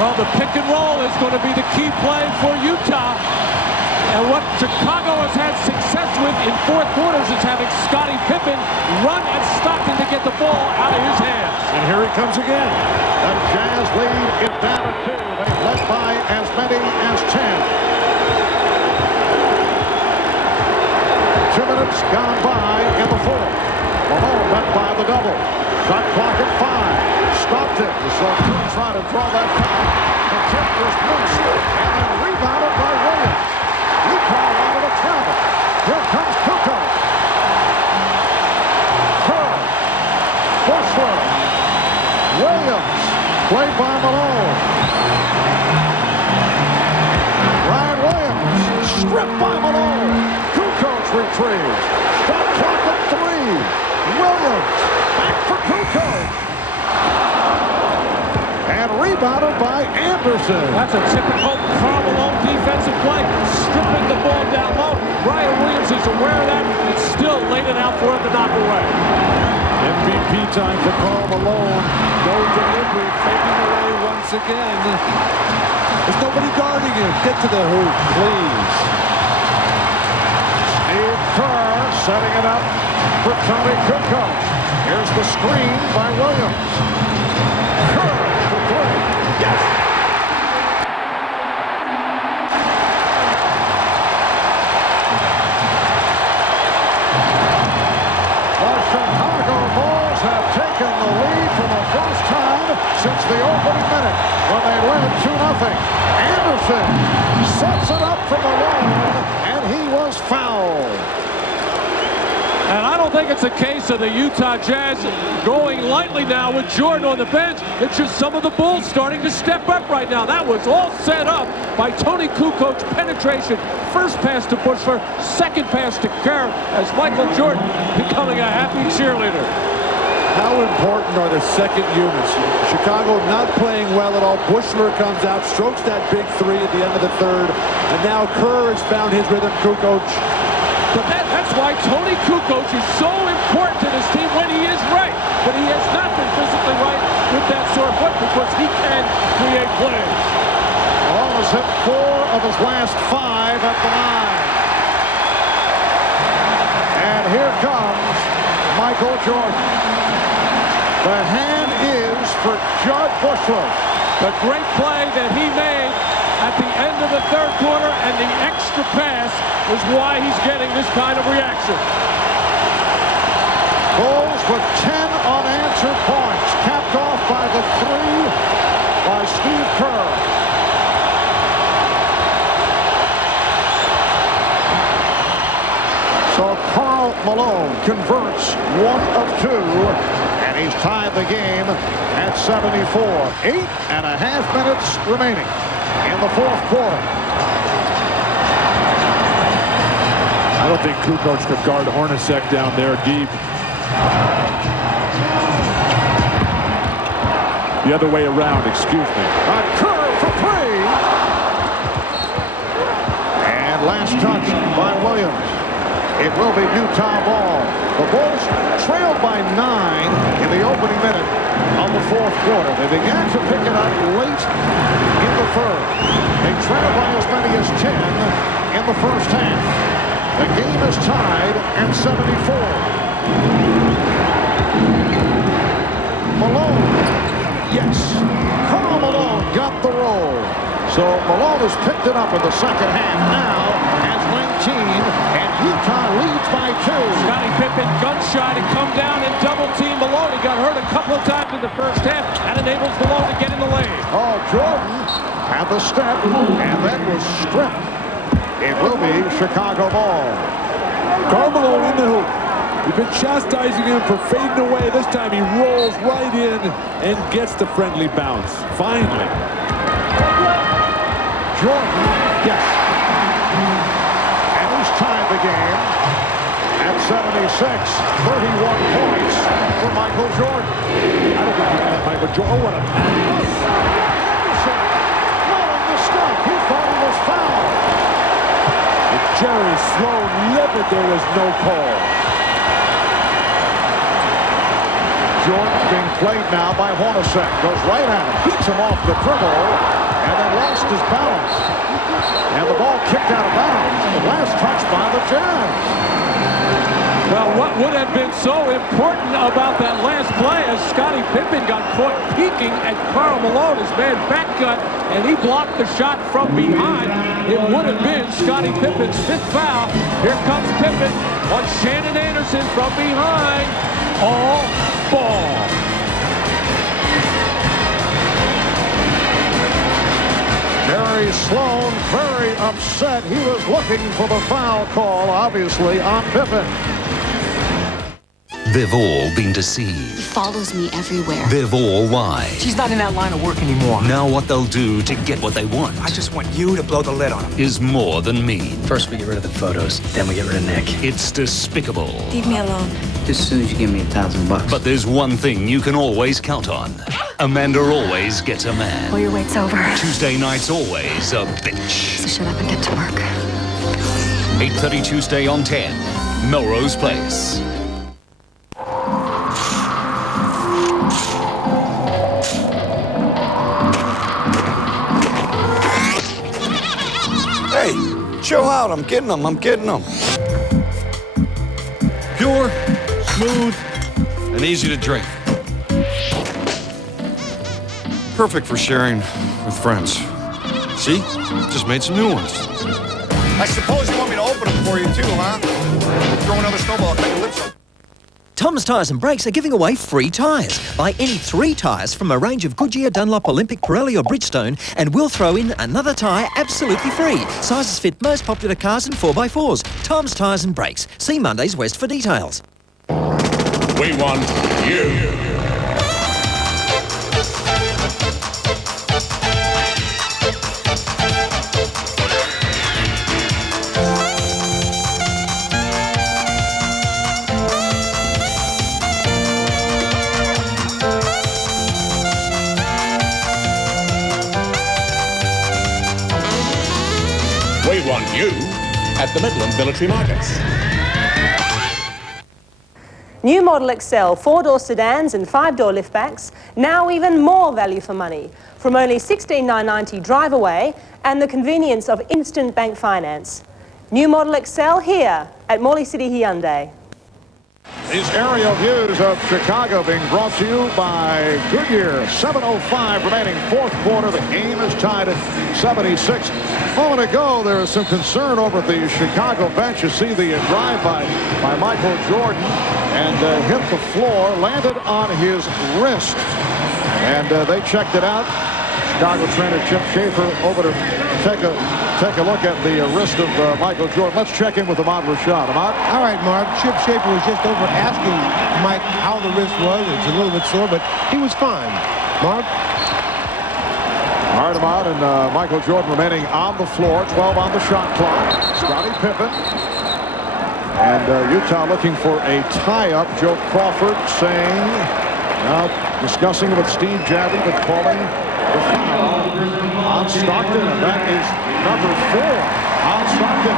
Well, the pick and roll is going to be the key play for Utah. And what Chicago has had success with in fourth quarters is having Scottie Pippen run at Stockton to get the ball out of his hands. And here he comes again. The Jazz lead it down to 2. They've led by as many as 10. 2 minutes gone by in the fourth. Malone met by the double. Shot clock at 5. Stockton is trying to draw that foul. The tip was missed and then rebounded by Williams. Utah out of the travel. Here comes Kukoc. Kerr. Bushler. Williams. Played by Malone. Ryan Williams. Stripped by Malone. Kukoc retrieves. Shot clock at 3. Williams. Back for Kukoc. And rebounded by Anderson. That's a typical Karl Malone defensive play. Stripping the ball down low. Brian Williams is aware of that and still laid it out for him to knock away. MVP time for Karl Malone. No delivery, taking away once again. There's nobody guarding him. Get to the hoop, please. Steve Kerr setting it up for Tony Kukoc. Here's the screen by Williams. Kerr for 3. Yes! The Chicago Bulls have taken the lead for the first time since the opening minute when they led 2-0. Anderson sets it up for Malone, and he was fouled. And I don't think it's a case of the Utah Jazz going lightly now with Jordan on the bench. It's just some of the Bulls starting to step up right now. That was all set up by Tony Kukoc's penetration. First pass to Bushler, second pass to Kerr as Michael Jordan becoming a happy cheerleader. How important are the second units? Chicago not playing well at all. Bushler comes out, strokes that big 3 at the end of the third. And now Kerr has found his rhythm, Kukoc. But that's why Tony Kukoc is so important to this team when he is right. But he has not been physically right with that sore foot because he can create plays. Malone has hit 4 of his last 5 at the line. And here comes Michael Jordan. The hand is for Judd Bushler. The great play that he made at the end of the third quarter, and the extra pass is why he's getting this kind of reaction. Bulls with 10 unanswered points, capped off by the 3 by Steve Kerr. So Karl Malone converts 1 of 2, and he's tied the game at 74. 8.5 minutes remaining in the fourth quarter. I don't think Kukoc could guard Hornacek down there deep. The other way around, excuse me. A curve for 3. And last touch by Williams. It will be Utah ball. The Bulls trailed by 9 in the opening minute of the fourth quarter. They began to pick it up late in the third. They trailed by as many as 10 in the first half. The game is tied at 74. Malone. Yes. Karl Malone got the roll. So Malone has picked it up in the second half now has 19, and Utah leads by 2. Scottie Pippen gun shy to come down and double team Malone. He got hurt a couple of times in the first half and enables Malone to get in the lane. Oh, Jordan had the step and then was stripped. It will be Chicago ball. Karl Malone in the hoop. You've been chastising him for fading away. This time he rolls right in and gets the friendly bounce. Finally. Jordan, yes. And he's tied the game at 76. 31 points for Michael Jordan. I don't think you had Michael Jordan. Oh, what a pass. Blowing the stuff. He thought he was fouled. With Jerry Sloan livid, there was no call. Jordan being played now by Hornacek. Goes right at him. Beats him off the dribble. And then lost his balance. And the ball kicked out of bounds. The last touch by the Jazz. Well, what would have been so important about that last play as Scottie Pippen got caught peeking at Karl Malone, his man back cut, and he blocked the shot from behind. It would have been Scottie Pippen's 5th foul. Here comes Pippen on Shannon Anderson from behind. All ball. Jerry Sloan very upset. He was looking for the foul call, obviously, on Pippen. They've all been deceived. He follows me everywhere. They've all lied. She's not in that line of work anymore. Now what they'll do to get what they want I just want you to blow the lid on him. is more than mean. First we get rid of the photos, then we get rid of Nick. It's despicable. Leave me alone. Just as soon as you give me $1,000. But there's one thing you can always count on. Amanda always gets a man. Well, your wait's over. Tuesday night's always a bitch. So shut up and get to work. 8:30 Tuesday on 10. Melrose Place. Hey, chill out. I'm getting them. Pure, smooth, and easy to drink. Perfect for sharing with friends. See? Just made some new ones. I suppose you want me to open them for you too, huh? Throw another snowball, cut your lips off. Tom's Tyres and Brakes are giving away free tyres. Buy any 3 tyres from a range of Goodyear, Dunlop, Olympic, Pirelli or Bridgestone and we'll throw in another tyre absolutely free. Sizes fit most popular cars and 4x4s. Tom's Tyres and Brakes. See Mondays West for details. We want you. We want you at the Midland Military Markets. New model Excel 4-door sedans and 5-door liftbacks, now even more value for money, from only $16,990 drive away and the convenience of instant bank finance. New model Excel here at Morley City Hyundai. These aerial views of Chicago being brought to you by Goodyear. 7:05 remaining, 4th quarter. The game is tied at 76. A moment ago, there was some concern over the Chicago bench. You see the drive by Michael Jordan and hit the floor, landed on his wrist. And they checked it out. Chicago trainer Chip Schaefer over to take a look at the wrist of Michael Jordan. Let's check in with Ahmad Rashad. Ahmad? All right, Mark. Chip Schaefer was just over asking Mike how the wrist was. It's a little bit sore, but he was fine. Mark? All right, Ahmad, and Michael Jordan remaining on the floor. 12 on the shot clock. Scottie Pippen. And Utah looking for a tie-up. Joe Crawford saying, discussing with Steve Javie, but calling the foul on Stockton, and that is number 4 on Stockton.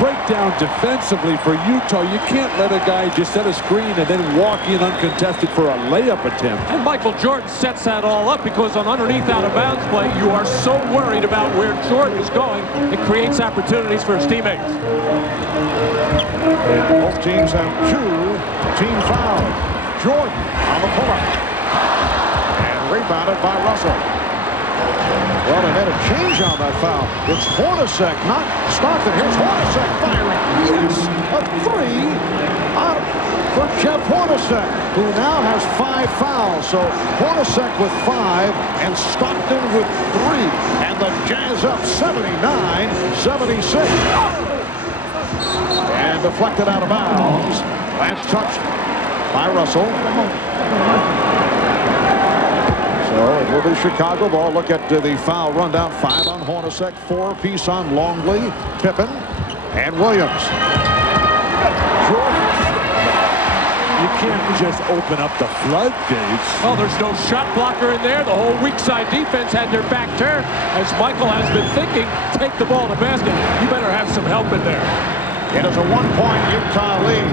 Break down defensively for Utah. You can't let a guy just set a screen and then walk in uncontested for a layup attempt. And Michael Jordan sets that all up because on underneath out-of-bounds play, you are so worried about where Jordan is going. It creates opportunities for his teammates. Both teams have 2 team fouls. Jordan on the pull-up. And rebounded by Russell. Well, they made a change on that foul. It's Hornacek, not Stockton. Here's Hornacek firing. Yes, a 3 for Jeff Hornacek, who now has 5 fouls. So Hornacek with 5 and Stockton with 3. And the Jazz up 79-76. And deflected out of bounds. Last touch by Russell. So it will be Chicago ball. Look at the foul rundown. 5 on Hornacek, 4-piece on Longley, Pippen, and Williams. You can't just open up the floodgates. Oh, there's no shot blocker in there. The whole weak side defense had their back turned. As Michael has been thinking, take the ball to the basket. You better have some help in there. It is a 1-point Utah lead.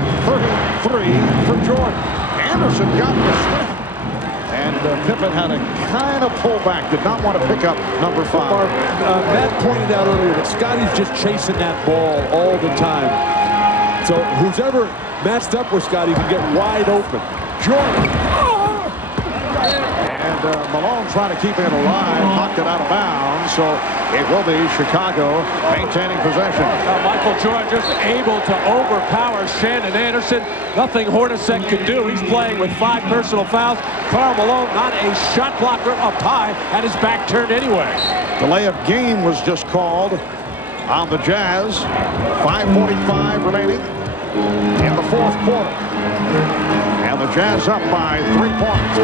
33 for Jordan. Anderson got the slip. And Pippen had a kind of pullback. Did not want to pick up number 5. Matt pointed out earlier that Scottie's just chasing that ball all the time. So who's ever matched up with Scottie can get wide open. Jordan. And Malone trying to keep it alive. Knocked it out of bounds. So it will be Chicago maintaining possession. Michael Jordan just able to overpower Shannon Anderson. Nothing Hornacek can do. He's playing with 5 personal fouls. Karl Malone, not a shot blocker up high, had his back turned anyway. Delay of game was just called on the Jazz. 5:45 remaining in the 4th quarter. And the Jazz up by 3 points.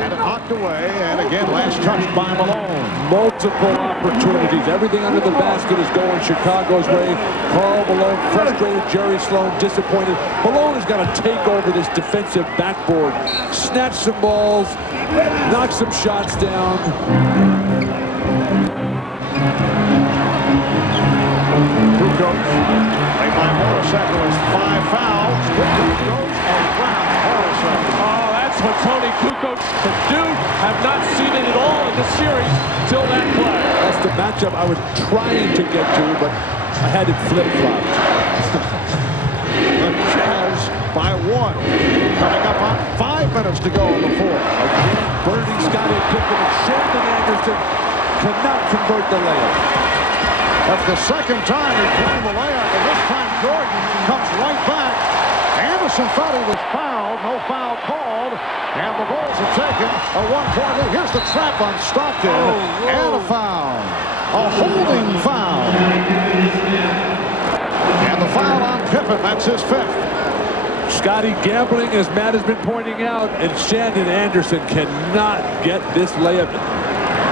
And it knocked away. And again, last touch by Malone. Multiple opportunities. Everything under the basket is going Chicago's way. Karl Malone frustrated. Jerry Sloan disappointed. Malone has got to take over this defensive backboard. Snatch some balls. Knock some shots down. Kukoc, played by Hornacek, who has 5 fouls. Kukoc goes around Hornacek. Oh, that's what Tony Kukoc can do. Have not seen it at all in the series till that play. That's the matchup I was trying to get to, but I had it flip-flopped. The Jazz by 1. Coming up on 5 minutes to go in the 4th. Again, Birdie, Scottie, Pippen, and Shannon Anderson cannot convert the layup. That's the second time he's playing the layup, and this time Jordan comes right back. Anderson thought he was fouled. No foul called. And the Bulls have taken a 1-point lead. Here's the trap on Stockton. And a foul. A holding foul. And the foul on Pippen. That's his 5th. Scottie gambling, as Matt has been pointing out, and Shannon Anderson cannot get this layup.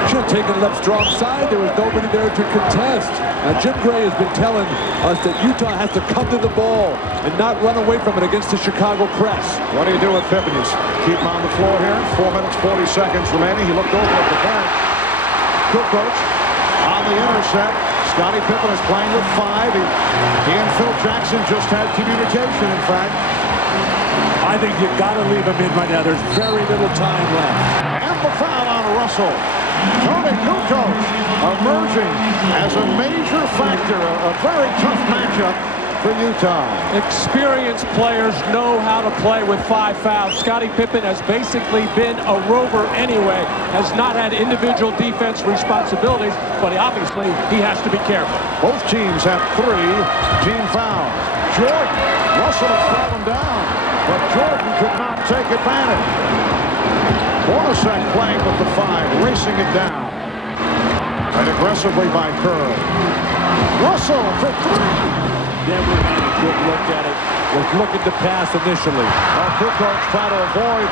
Should have taken it up strong side. There was nobody there to contest. Now, Jim Gray has been telling us that Utah has to come to the ball and not run away from it against the Chicago press. What do you do with Pippen? You keep him on the floor here. 4 minutes, 40 seconds remaining. He looked over at the bench. Kukoc on the intercept. Scottie Pippen is playing with 5. He and Phil Jackson just had communication, in fact. I think you've got to leave him in right now. There's very little time left. And the foul on Russell. Tony Kukoc emerging as a major factor, a very tough matchup for Utah. Experienced players know how to play with 5 fouls. Scottie Pippen has basically been a rover anyway, has not had individual defense responsibilities, but obviously he has to be careful. Both teams have 3 team fouls. Jordan, Russell has fallen down, but Jordan could not take advantage. Hornacek playing with the 5, racing it down. Played aggressively by Kerr. Russell for 3. Never had a good look at it. Was looking to pass initially. Kukoc trying to avoid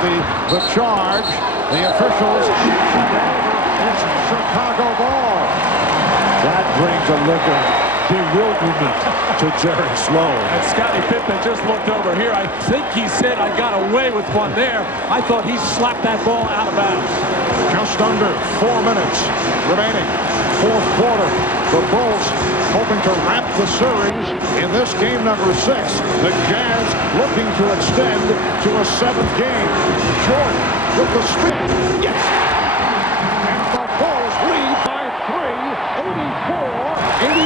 the charge. The officials. It's Chicago ball. That brings a look of bewilderment to Jerry Sloan. And Scottie Pippen just looked over here. I think he said, I got away with one there. I thought he slapped that ball out of bounds. Just under 4 minutes remaining. fourth quarter. The Bulls hoping to wrap the series in this game number 6. The Jazz looking to extend to a 7th game. Jordan with the spin. Yes! And the Bulls lead by 3, 84-81.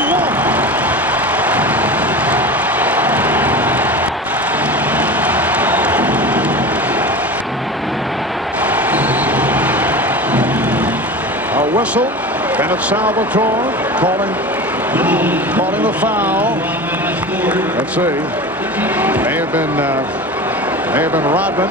A whistle. Bennett Salvatore calling the foul. Let's see. May have been Rodman.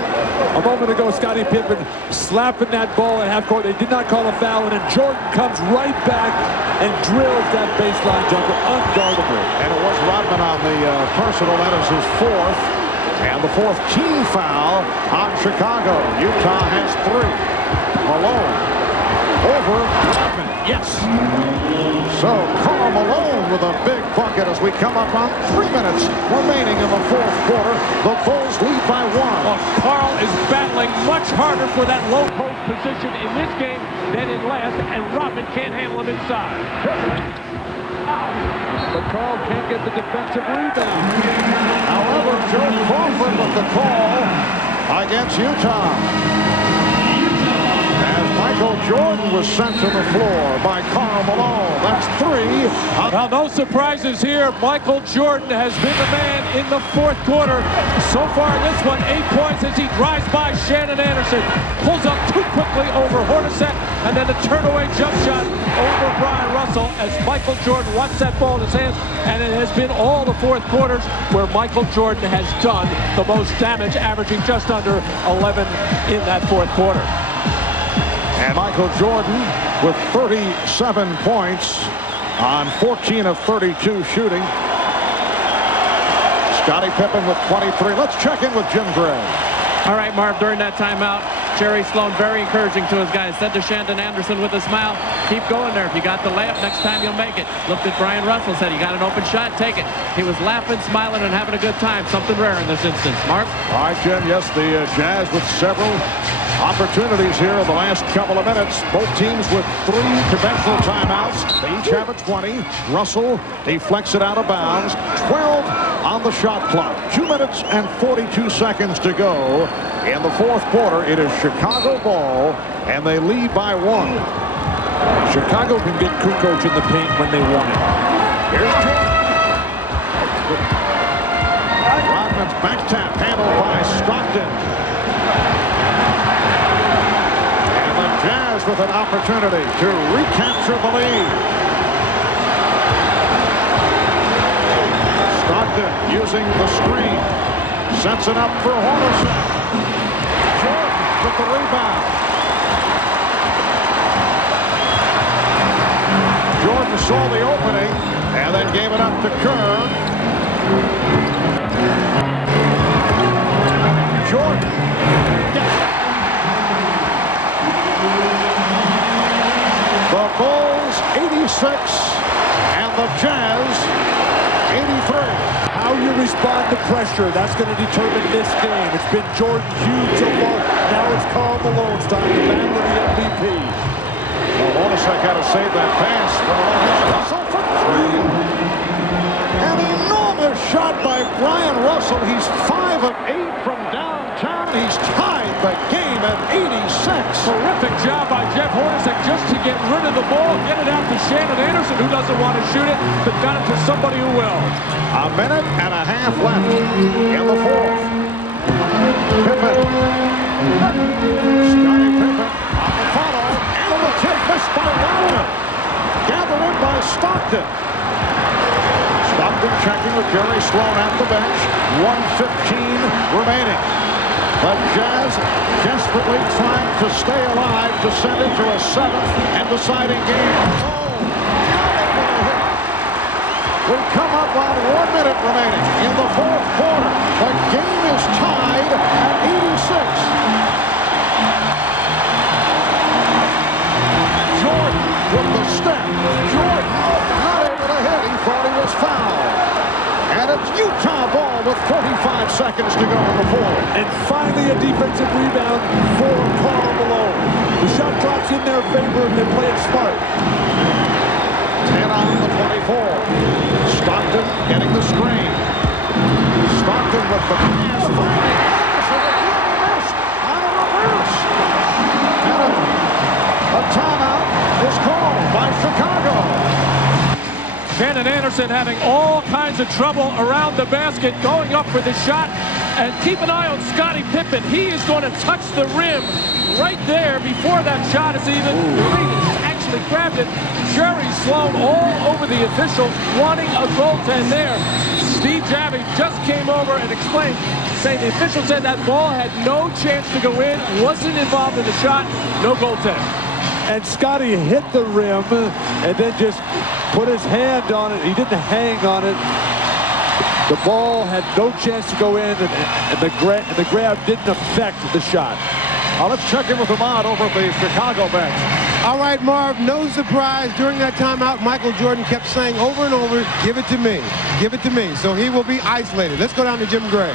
A moment ago, Scottie Pippen slapping that ball at half court. They did not call a foul, and then Jordan comes right back and drills that baseline jumper unguardably. And it was Rodman on the personal. That is his 4th. And the 4th team foul on Chicago. Utah has 3. Malone over Rodman. Yes. So Karl Malone with a big bucket as we come up on 3 minutes remaining in the fourth quarter. The Bulls lead by 1. Well, Karl is battling much harder for that low post position in this game than in last, and Rodman can't handle him inside. But Karl can't get the defensive rebound. However, Joe Crawford with the call against Utah. Michael Jordan was sent to the floor by Karl Malone. That's 3. Well, no surprises here. Michael Jordan has been the man in the fourth quarter. So far in this one, 8 points as he drives by Shannon Anderson. Pulls up too quickly over Hornacek, and then a turn-away jump shot over Brian Russell as Michael Jordan wants that ball in his hands. And it has been all the fourth quarters where Michael Jordan has done the most damage, averaging just under 11 in that fourth quarter. And Michael Jordan with 37 points on 14 of 32 shooting. Scottie Pippen with 23. Let's check in with Jim Gray. All right, Marv, during that timeout, Jerry Sloan very encouraging to his guys. Said to Shandon Anderson with a smile, keep going there. If you got the layup, next time you'll make it. Looked at Brian Russell, said, you got an open shot, take it. He was laughing, smiling, and having a good time. Something rare in this instance. Marv? All right, Jim. Yes, the Jazz with several opportunities here in the last couple of minutes. Both teams with 3 conventional timeouts. They each have a 20. Russell deflects it out of bounds. 12 on the shot clock. 2 minutes and 42 seconds to go in the fourth quarter. It is Chicago ball, and they lead by 1. Chicago can get Kukoc in the paint when they want it. Here's Jordan. Rodman's back tap handled by Stockton. Jazz with an opportunity to recapture the lead. Stockton using the screen. Sets it up for Hornacek. Jordan with the rebound. Jordan saw the opening and then gave it up to Kerr. Jordan. The Bulls 86 and the Jazz 83. How you respond to pressure, that's going to determine this game. It's been Jordan huge so far. Now it's Karl Malone's time to battle the MVP. Well, Hornacek had to save that pass. Russell for 3. An enormous shot by Brian Russell. He's 5 of 8 from downtown. He's tied the game at 86. Terrific job by Jeff Hornacek just to get rid of the ball, get it out to Shannon Anderson, who doesn't want to shoot it, but got it to somebody who will. A minute and a half left in the fourth. Pippen. Scottie Pippen on the follow. And the tip missed by Rodman. Gathered in by Stockton. Stockton checking with Jerry Sloan at the bench. 1:15 remaining. The Jazz desperately trying to stay alive to send it to a 7th and deciding game. We come up on 1 minute remaining in the fourth quarter. The game is tied at 86. Jordan with the step. Jordan not able to hit. He thought he was fouled. And it's Utah ball with 45 seconds to go in the fourth. And finally a defensive rebound for Karl Malone. The shot clock's in their favor if they play it smart. 10 on the 24. Stockton getting the screen. Stockton with the pass, finding Anderson with one miss on a reverse. And a timeout is called by Chicago. Shannon Anderson having all kinds of trouble around the basket, going up for the shot. And keep an eye on Scottie Pippen. He is going to touch the rim right there before that shot is even actually grabbed it. Jerry Sloan all over the officials wanting a goaltend there. Steve Javie just came over and explained, saying the official said that ball had no chance to go in, wasn't involved in the shot, no goaltend. And Scottie hit the rim and then just put his hand on it. He didn't hang on it. The ball had no chance to go in, and the grab didn't affect the shot. Let's check in with Ahmad over at the Chicago bench. All right, Marv, no surprise. During that timeout, Michael Jordan kept saying over and over, give it to me, give it to me. So he will be isolated. Let's go down to Jim Gray.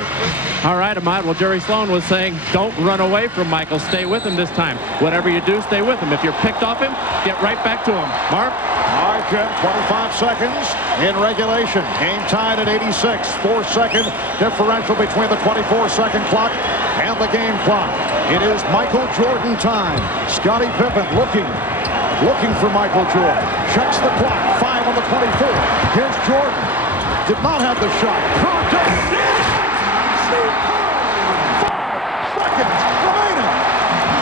All right, Ahmad. Well, Jerry Sloan was saying, don't run away from Michael. Stay with him this time. Whatever you do, stay with him. If you're picked off him, get right back to him. Marv? All right, Jim, 25 seconds in regulation. Game tied at 86. 4-second differential between the 24-second clock and the game clock. It is Michael Jordan time. Scottie Pippen looking for Michael Jordan. Checks the clock. 5 on the 24. Here's Jordan. Did not have the shot. Kerr does. 5 seconds remaining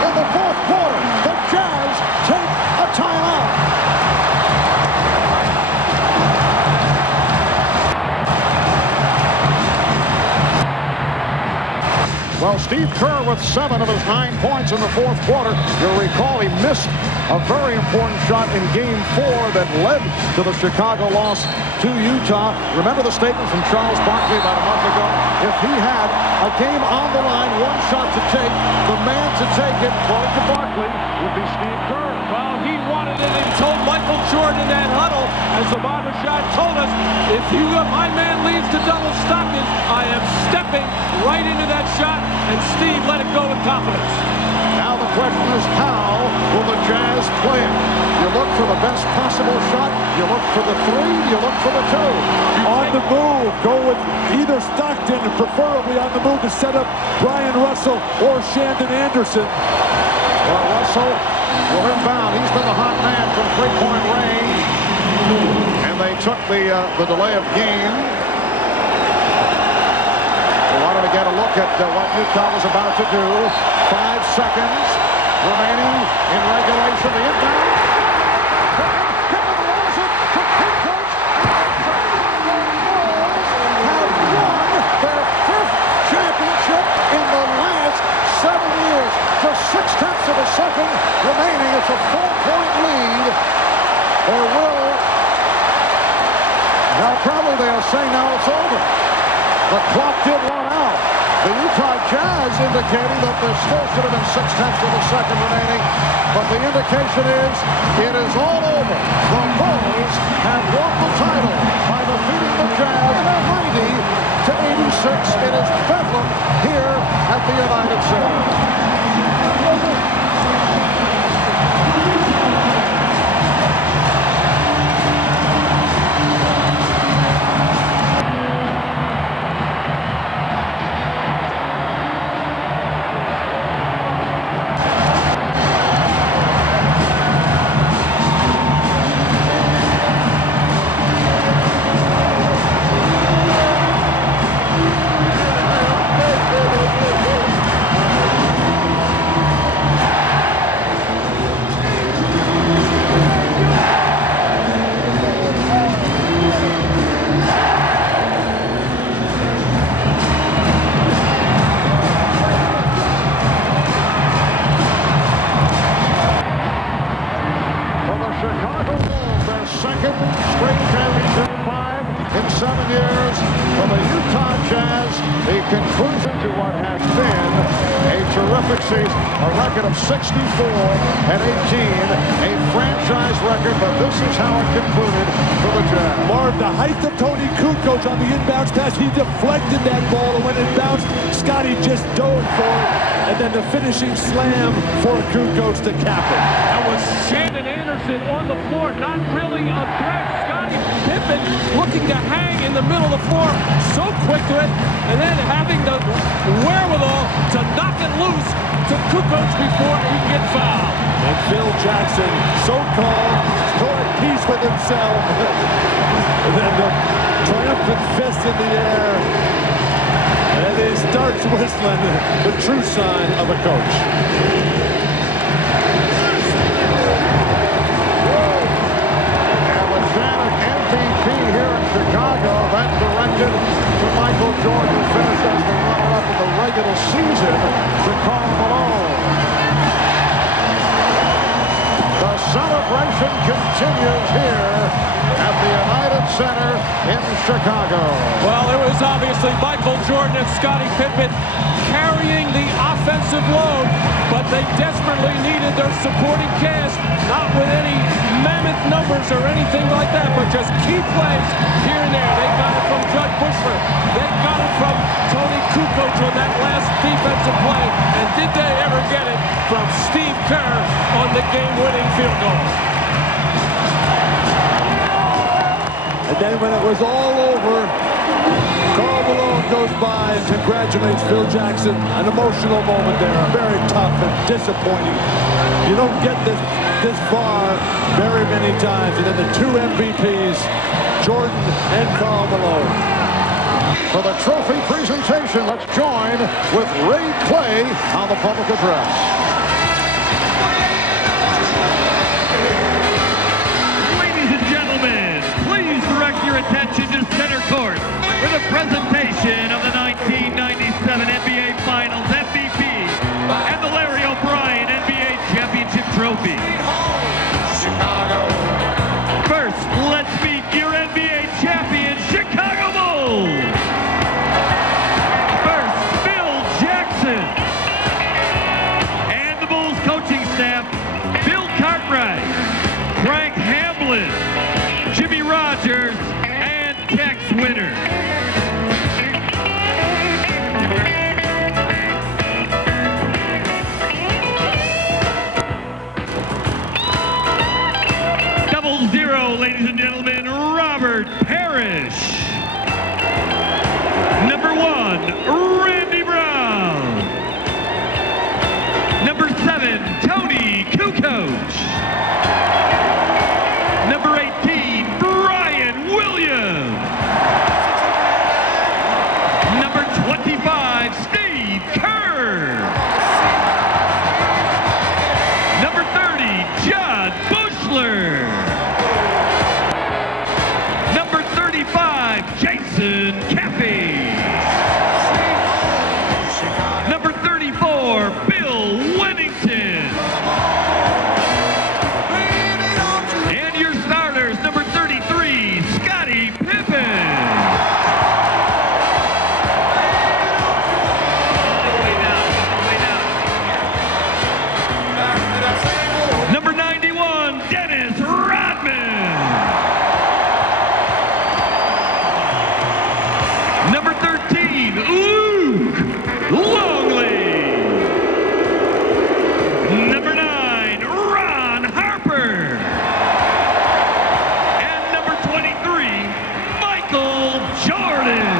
in the fourth quarter. The Jazz take a timeout. Well, Steve Kerr with 7 of his 9 points in the fourth quarter. You'll recall he missed a very important shot in Game 4 that led to the Chicago loss to Utah. Remember the statement from Charles Barkley about a month ago? If he had a game on the line, one shot to take, the man to take it, according to Barkley, would be Steve Kerr. Well, he wanted it and told Michael Jordan in that huddle, as Ahmad Rashad told us, if my man leads to double Stockton, I am stepping right into that shot, and Steve let it go with confidence. Now the question is, how will the Jazz play it? You look for the best possible shot, you look for the 3, you look for the 2. On the move, go with either Stockton, preferably on the move to set up Brian Russell or Shandon Anderson. Well, Russell will inbound. He's been the hot man from three-point range. And they took the delay of game. They wanted to get a look at what Utah was about to do. 5 seconds remaining in regulation. The inbound. Pippen rolls it to Pippen. Have won their 5th championship in the last 7 years. Just 0.6 of a second remaining. It's a 4-point lead. Or will. Now probably they'll say now it's over. The clock did run out. The Utah Jazz indicating that there still should have been 0.6 of a second remaining. But the indication is it is all over. The Bulls have won the title by defeating the Jazz 90-86. It is bedlam here at the United Center. A record of 64 and 18, a franchise record, but this is how it concluded for the Jazz. Marv, the height of Tony Kukoc on the inbounds pass, he deflected that ball, and when it bounced, Scottie just dove for it, And then the finishing slam for Kukoc to cap it. That was Shandon Anderson on the floor, not really a threat. Scottie Pippen looking to hang in the middle of the floor, so quick to it, and then having the wherewithal to knock it loose to Kukoc before he can get fouled. And Phil Jackson, so calm, still at peace with himself. And then the triumphant fist in the air. And he starts whistling, the true sign of a coach. MVP here in Chicago, that directed to Michael Jordan, who finished as the runner-up of the regular season to Karl Malone. The celebration continues here at the United Center in Chicago. Well, it was obviously Michael Jordan and Scottie Pippen carrying the offensive load, but they desperately needed their supporting cast, not with any mammoth numbers or anything like that, but just key plays here and there. They got it from Judd Bushler. They got it from Tony Kukoc on that last defensive play. And did they ever get it from Steve Kerr on the game-winning field goal? And then when it was all over, Karl Malone goes by and congratulates Phil Jackson. An emotional moment there, very tough and disappointing. You don't get this far very many times. And then the two MVPs, Jordan and Karl Malone. For the trophy presentation, let's join with Ray Clay on the public address. Ladies and gentlemen, please direct your attention to center court for the presentation of the 1997 NBA Finals MVP and the Larry O'Brien NBA Championship Trophy. Chicago. First, let's meet your NBA champion, Chicago Bulls. First, Phil Jackson. And the Bulls coaching staff, Bill Cartwright, Frank Hamblin, Jimmy Rogers, and Tex Winter. Ladies and gentlemen, Robert Parrish. Number 1, Randy Brown. Number 7, Tony Kukoc. Number 18, Brian Williams. Number 25, Steve Kerr. Number 30, Judd Bushler. Jason Caffey. Number 34, Bill Wennington. And your starters, number 33, Scottie Pippen. Number 91, Dennis Rodman. Number 13, Luke Longley. Number 9, Ron Harper. And number 23, Michael Jordan.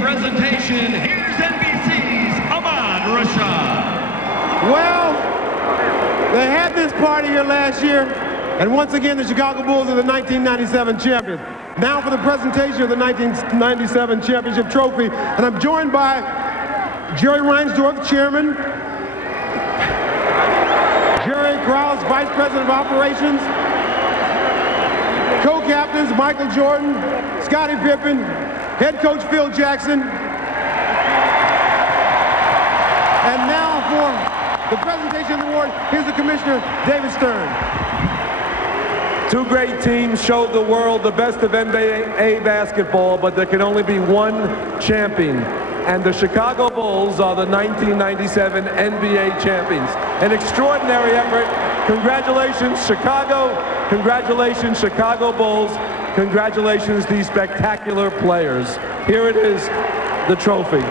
Presentation, here's NBC's Ahmad Rashad. Well, they had this party here last year, and once again, the Chicago Bulls are the 1997 champions. Now for the presentation of the 1997 championship trophy, and I'm joined by Jerry Reinsdorf, chairman, Jerry Krause, vice president of operations, is Michael Jordan, Scottie Pippen, head coach Phil Jackson. And now for the presentation of the award, here's the commissioner, David Stern. Two great teams showed the world the best of NBA basketball, but there can only be one champion. And the Chicago Bulls are the 1997 NBA champions. An extraordinary effort. Congratulations, Chicago. Congratulations, Chicago Bulls. Congratulations, these spectacular players. Here it is, the trophy.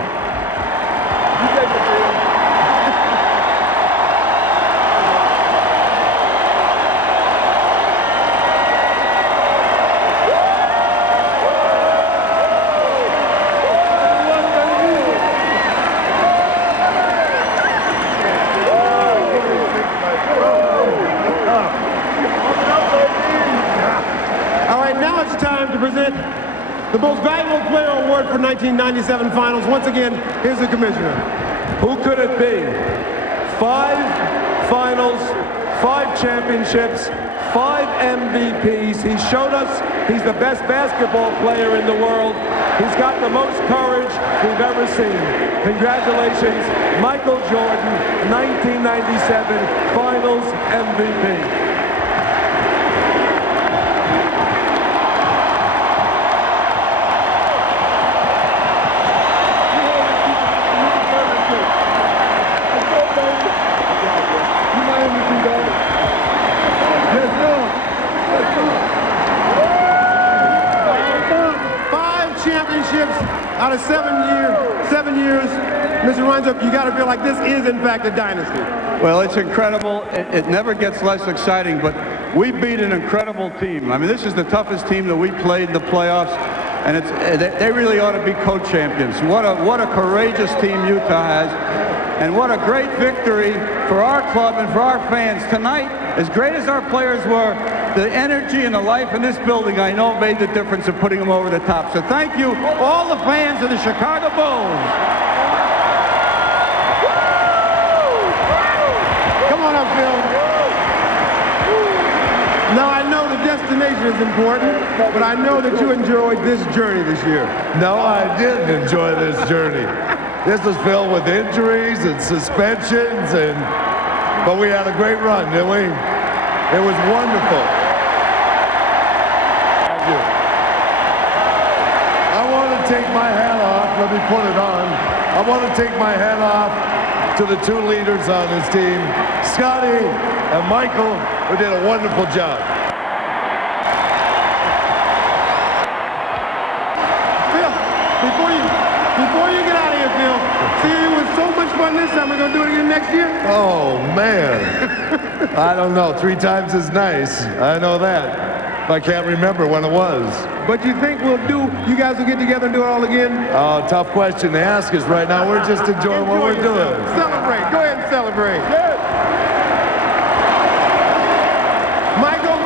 The most valuable player award for 1997 finals. Once again, here's the commissioner. Who could it be? 5 finals, 5 championships, 5 MVPs. He showed us he's the best basketball player in the world. He's got the most courage we've ever seen. Congratulations, Michael Jordan, 1997 Finals MVP. Out of 7 years, Mr. Reinzup, you got to feel like this is, in fact, a dynasty. Well, it's incredible. It never gets less exciting, but we beat an incredible team. I mean, this is the toughest team that we played in the playoffs, and they really ought to be co-champions. What a courageous team Utah has, and what a great victory for our club and for our fans. Tonight, as great as our players were, the energy and the life in this building, I know, made the difference in putting them over the top. So thank you, all the fans of the Chicago Bulls. Come on up, Phil. Now, I know the destination is important, but I know that you enjoyed this journey this year. No, I didn't enjoy this journey. This was filled with injuries and suspensions, but we had a great run, didn't we? It was wonderful. Thank you. I want to take my hat off. Let me put it on. I want to take my hat off to the 2 leaders on this team, Scottie and Michael, who did a wonderful job. Phil, before you get out of here, Phil, see, it was so much fun this time. We're going to do it again next year? Oh, man. I don't know. 3 times is nice. I know that. I can't remember when it was. But you think you guys will get together and do it all again? Oh, tough question to ask us right now. We're just enjoying what we're doing. Celebrate. Go ahead and celebrate. Yeah. Michael,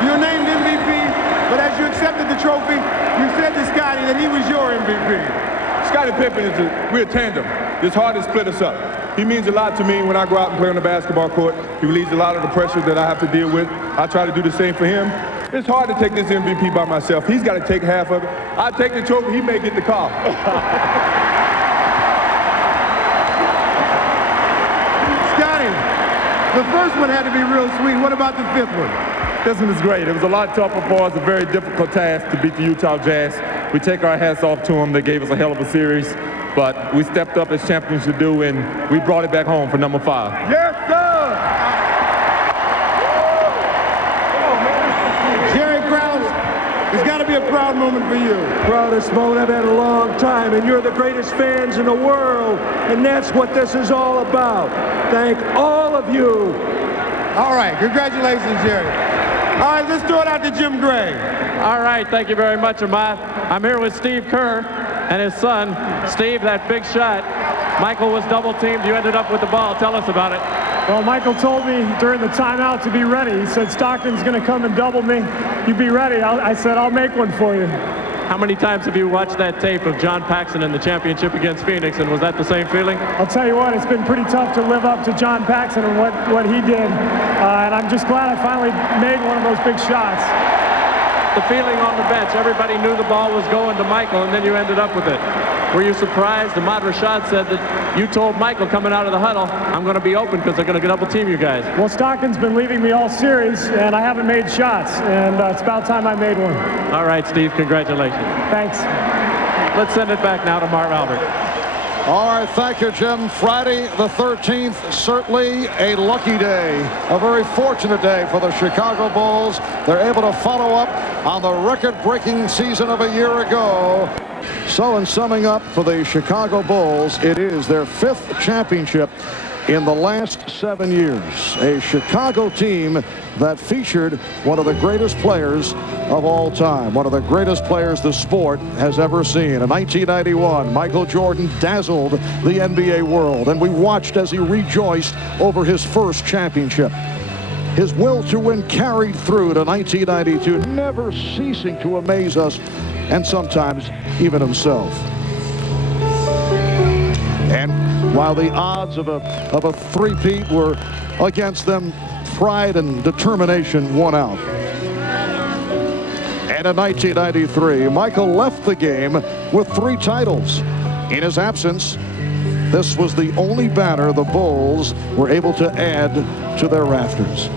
you're named MVP, but as you accepted the trophy, you said to Scottie that he was your MVP. Scottie Pippen, we're a tandem. It's hard to split us up. He means a lot to me when I go out and play on the basketball court. He relieves a lot of the pressure that I have to deal with. I try to do the same for him. It's hard to take this MVP by myself. He's got to take half of it. I take the trophy, he may get the car. Scottie, the first one had to be real sweet. What about the 5th one? This one is great. It was a lot tougher for us, a very difficult task to beat the Utah Jazz. We take our hats off to them. They gave us a hell of a series. But we stepped up as champions to do, and we brought it back home for number 5. Yes, sir! Jerry Krause, it's got to be a proud moment for you. Proudest moment I've had in a long time, and you're the greatest fans in the world, and that's what this is all about. Thank all of you. All right, congratulations, Jerry. All right, let's throw it out to Jim Gray. All right, thank you very much, Ahmad. I'm here with Steve Kerr and his son. Steve, that big shot. Michael was double-teamed. You ended up with the ball. Tell us about it. Well, Michael told me during the timeout to be ready. He said, Stockton's going to come and double me. You be ready. I said, I'll make one for you. How many times have you watched that tape of John Paxson in the championship against Phoenix, and was that the same feeling? I'll tell you what, it's been pretty tough to live up to John Paxson and what he did. And I'm just glad I finally made one of those big shots. the feeling on the bench? Everybody knew the ball was going to Michael, and then you ended up with it. Were you surprised? Ahmad Rashad said that you told Michael coming out of the huddle, I'm going to be open because they're going to double team you guys. Well, Stockton's been leaving me all series, and I haven't made shots, and it's about time I made one. All right, Steve, congratulations. Thanks. Let's send it back now to Marv Albert. All right, thank you, Jim. Friday the 13th, certainly a lucky day, a very fortunate day for the Chicago Bulls. They're able to follow up on the record-breaking season of a year ago. So in summing up for the Chicago Bulls, it is their 5th championship in the last 7 years. A Chicago team that featured one of the greatest players of all time, one of the greatest players the sport has ever seen. In 1991, Michael Jordan dazzled the NBA world, and we watched as he rejoiced over his first championship. His will to win carried through to 1992, never ceasing to amaze us, and sometimes even himself. And while the odds of a three-peat were against them, pride and determination won out. And in 1993, Michael left the game with 3 titles. In his absence, this was the only banner the Bulls were able to add to their rafters.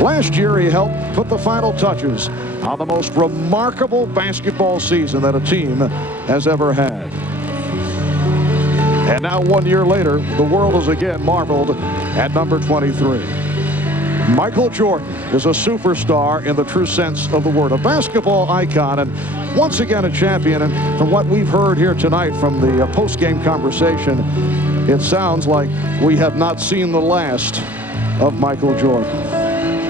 Last year, he helped put the final touches on the most remarkable basketball season that a team has ever had. And now 1 year later, the world is again marveled at number 23. Michael Jordan is a superstar in the true sense of the word, a basketball icon, and once again a champion. And from what we've heard here tonight from the post-game conversation, it sounds like we have not seen the last of Michael Jordan.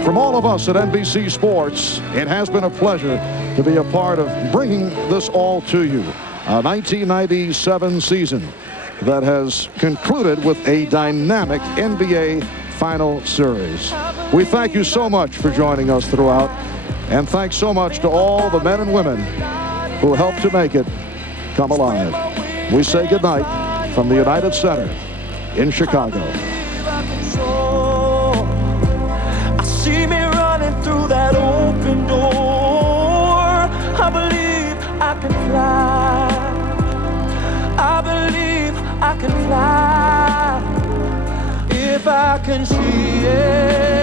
From all of us at NBC Sports, it has been a pleasure to be a part of bringing this all to you. A 1997 season that has concluded with a dynamic NBA Final Series. We thank you so much for joining us throughout, and thanks so much to all the men and women who helped to make it come alive. We say goodnight from the United Center in Chicago. I see me running through that open door. I believe I can fly. I believe I can fly if I can see it.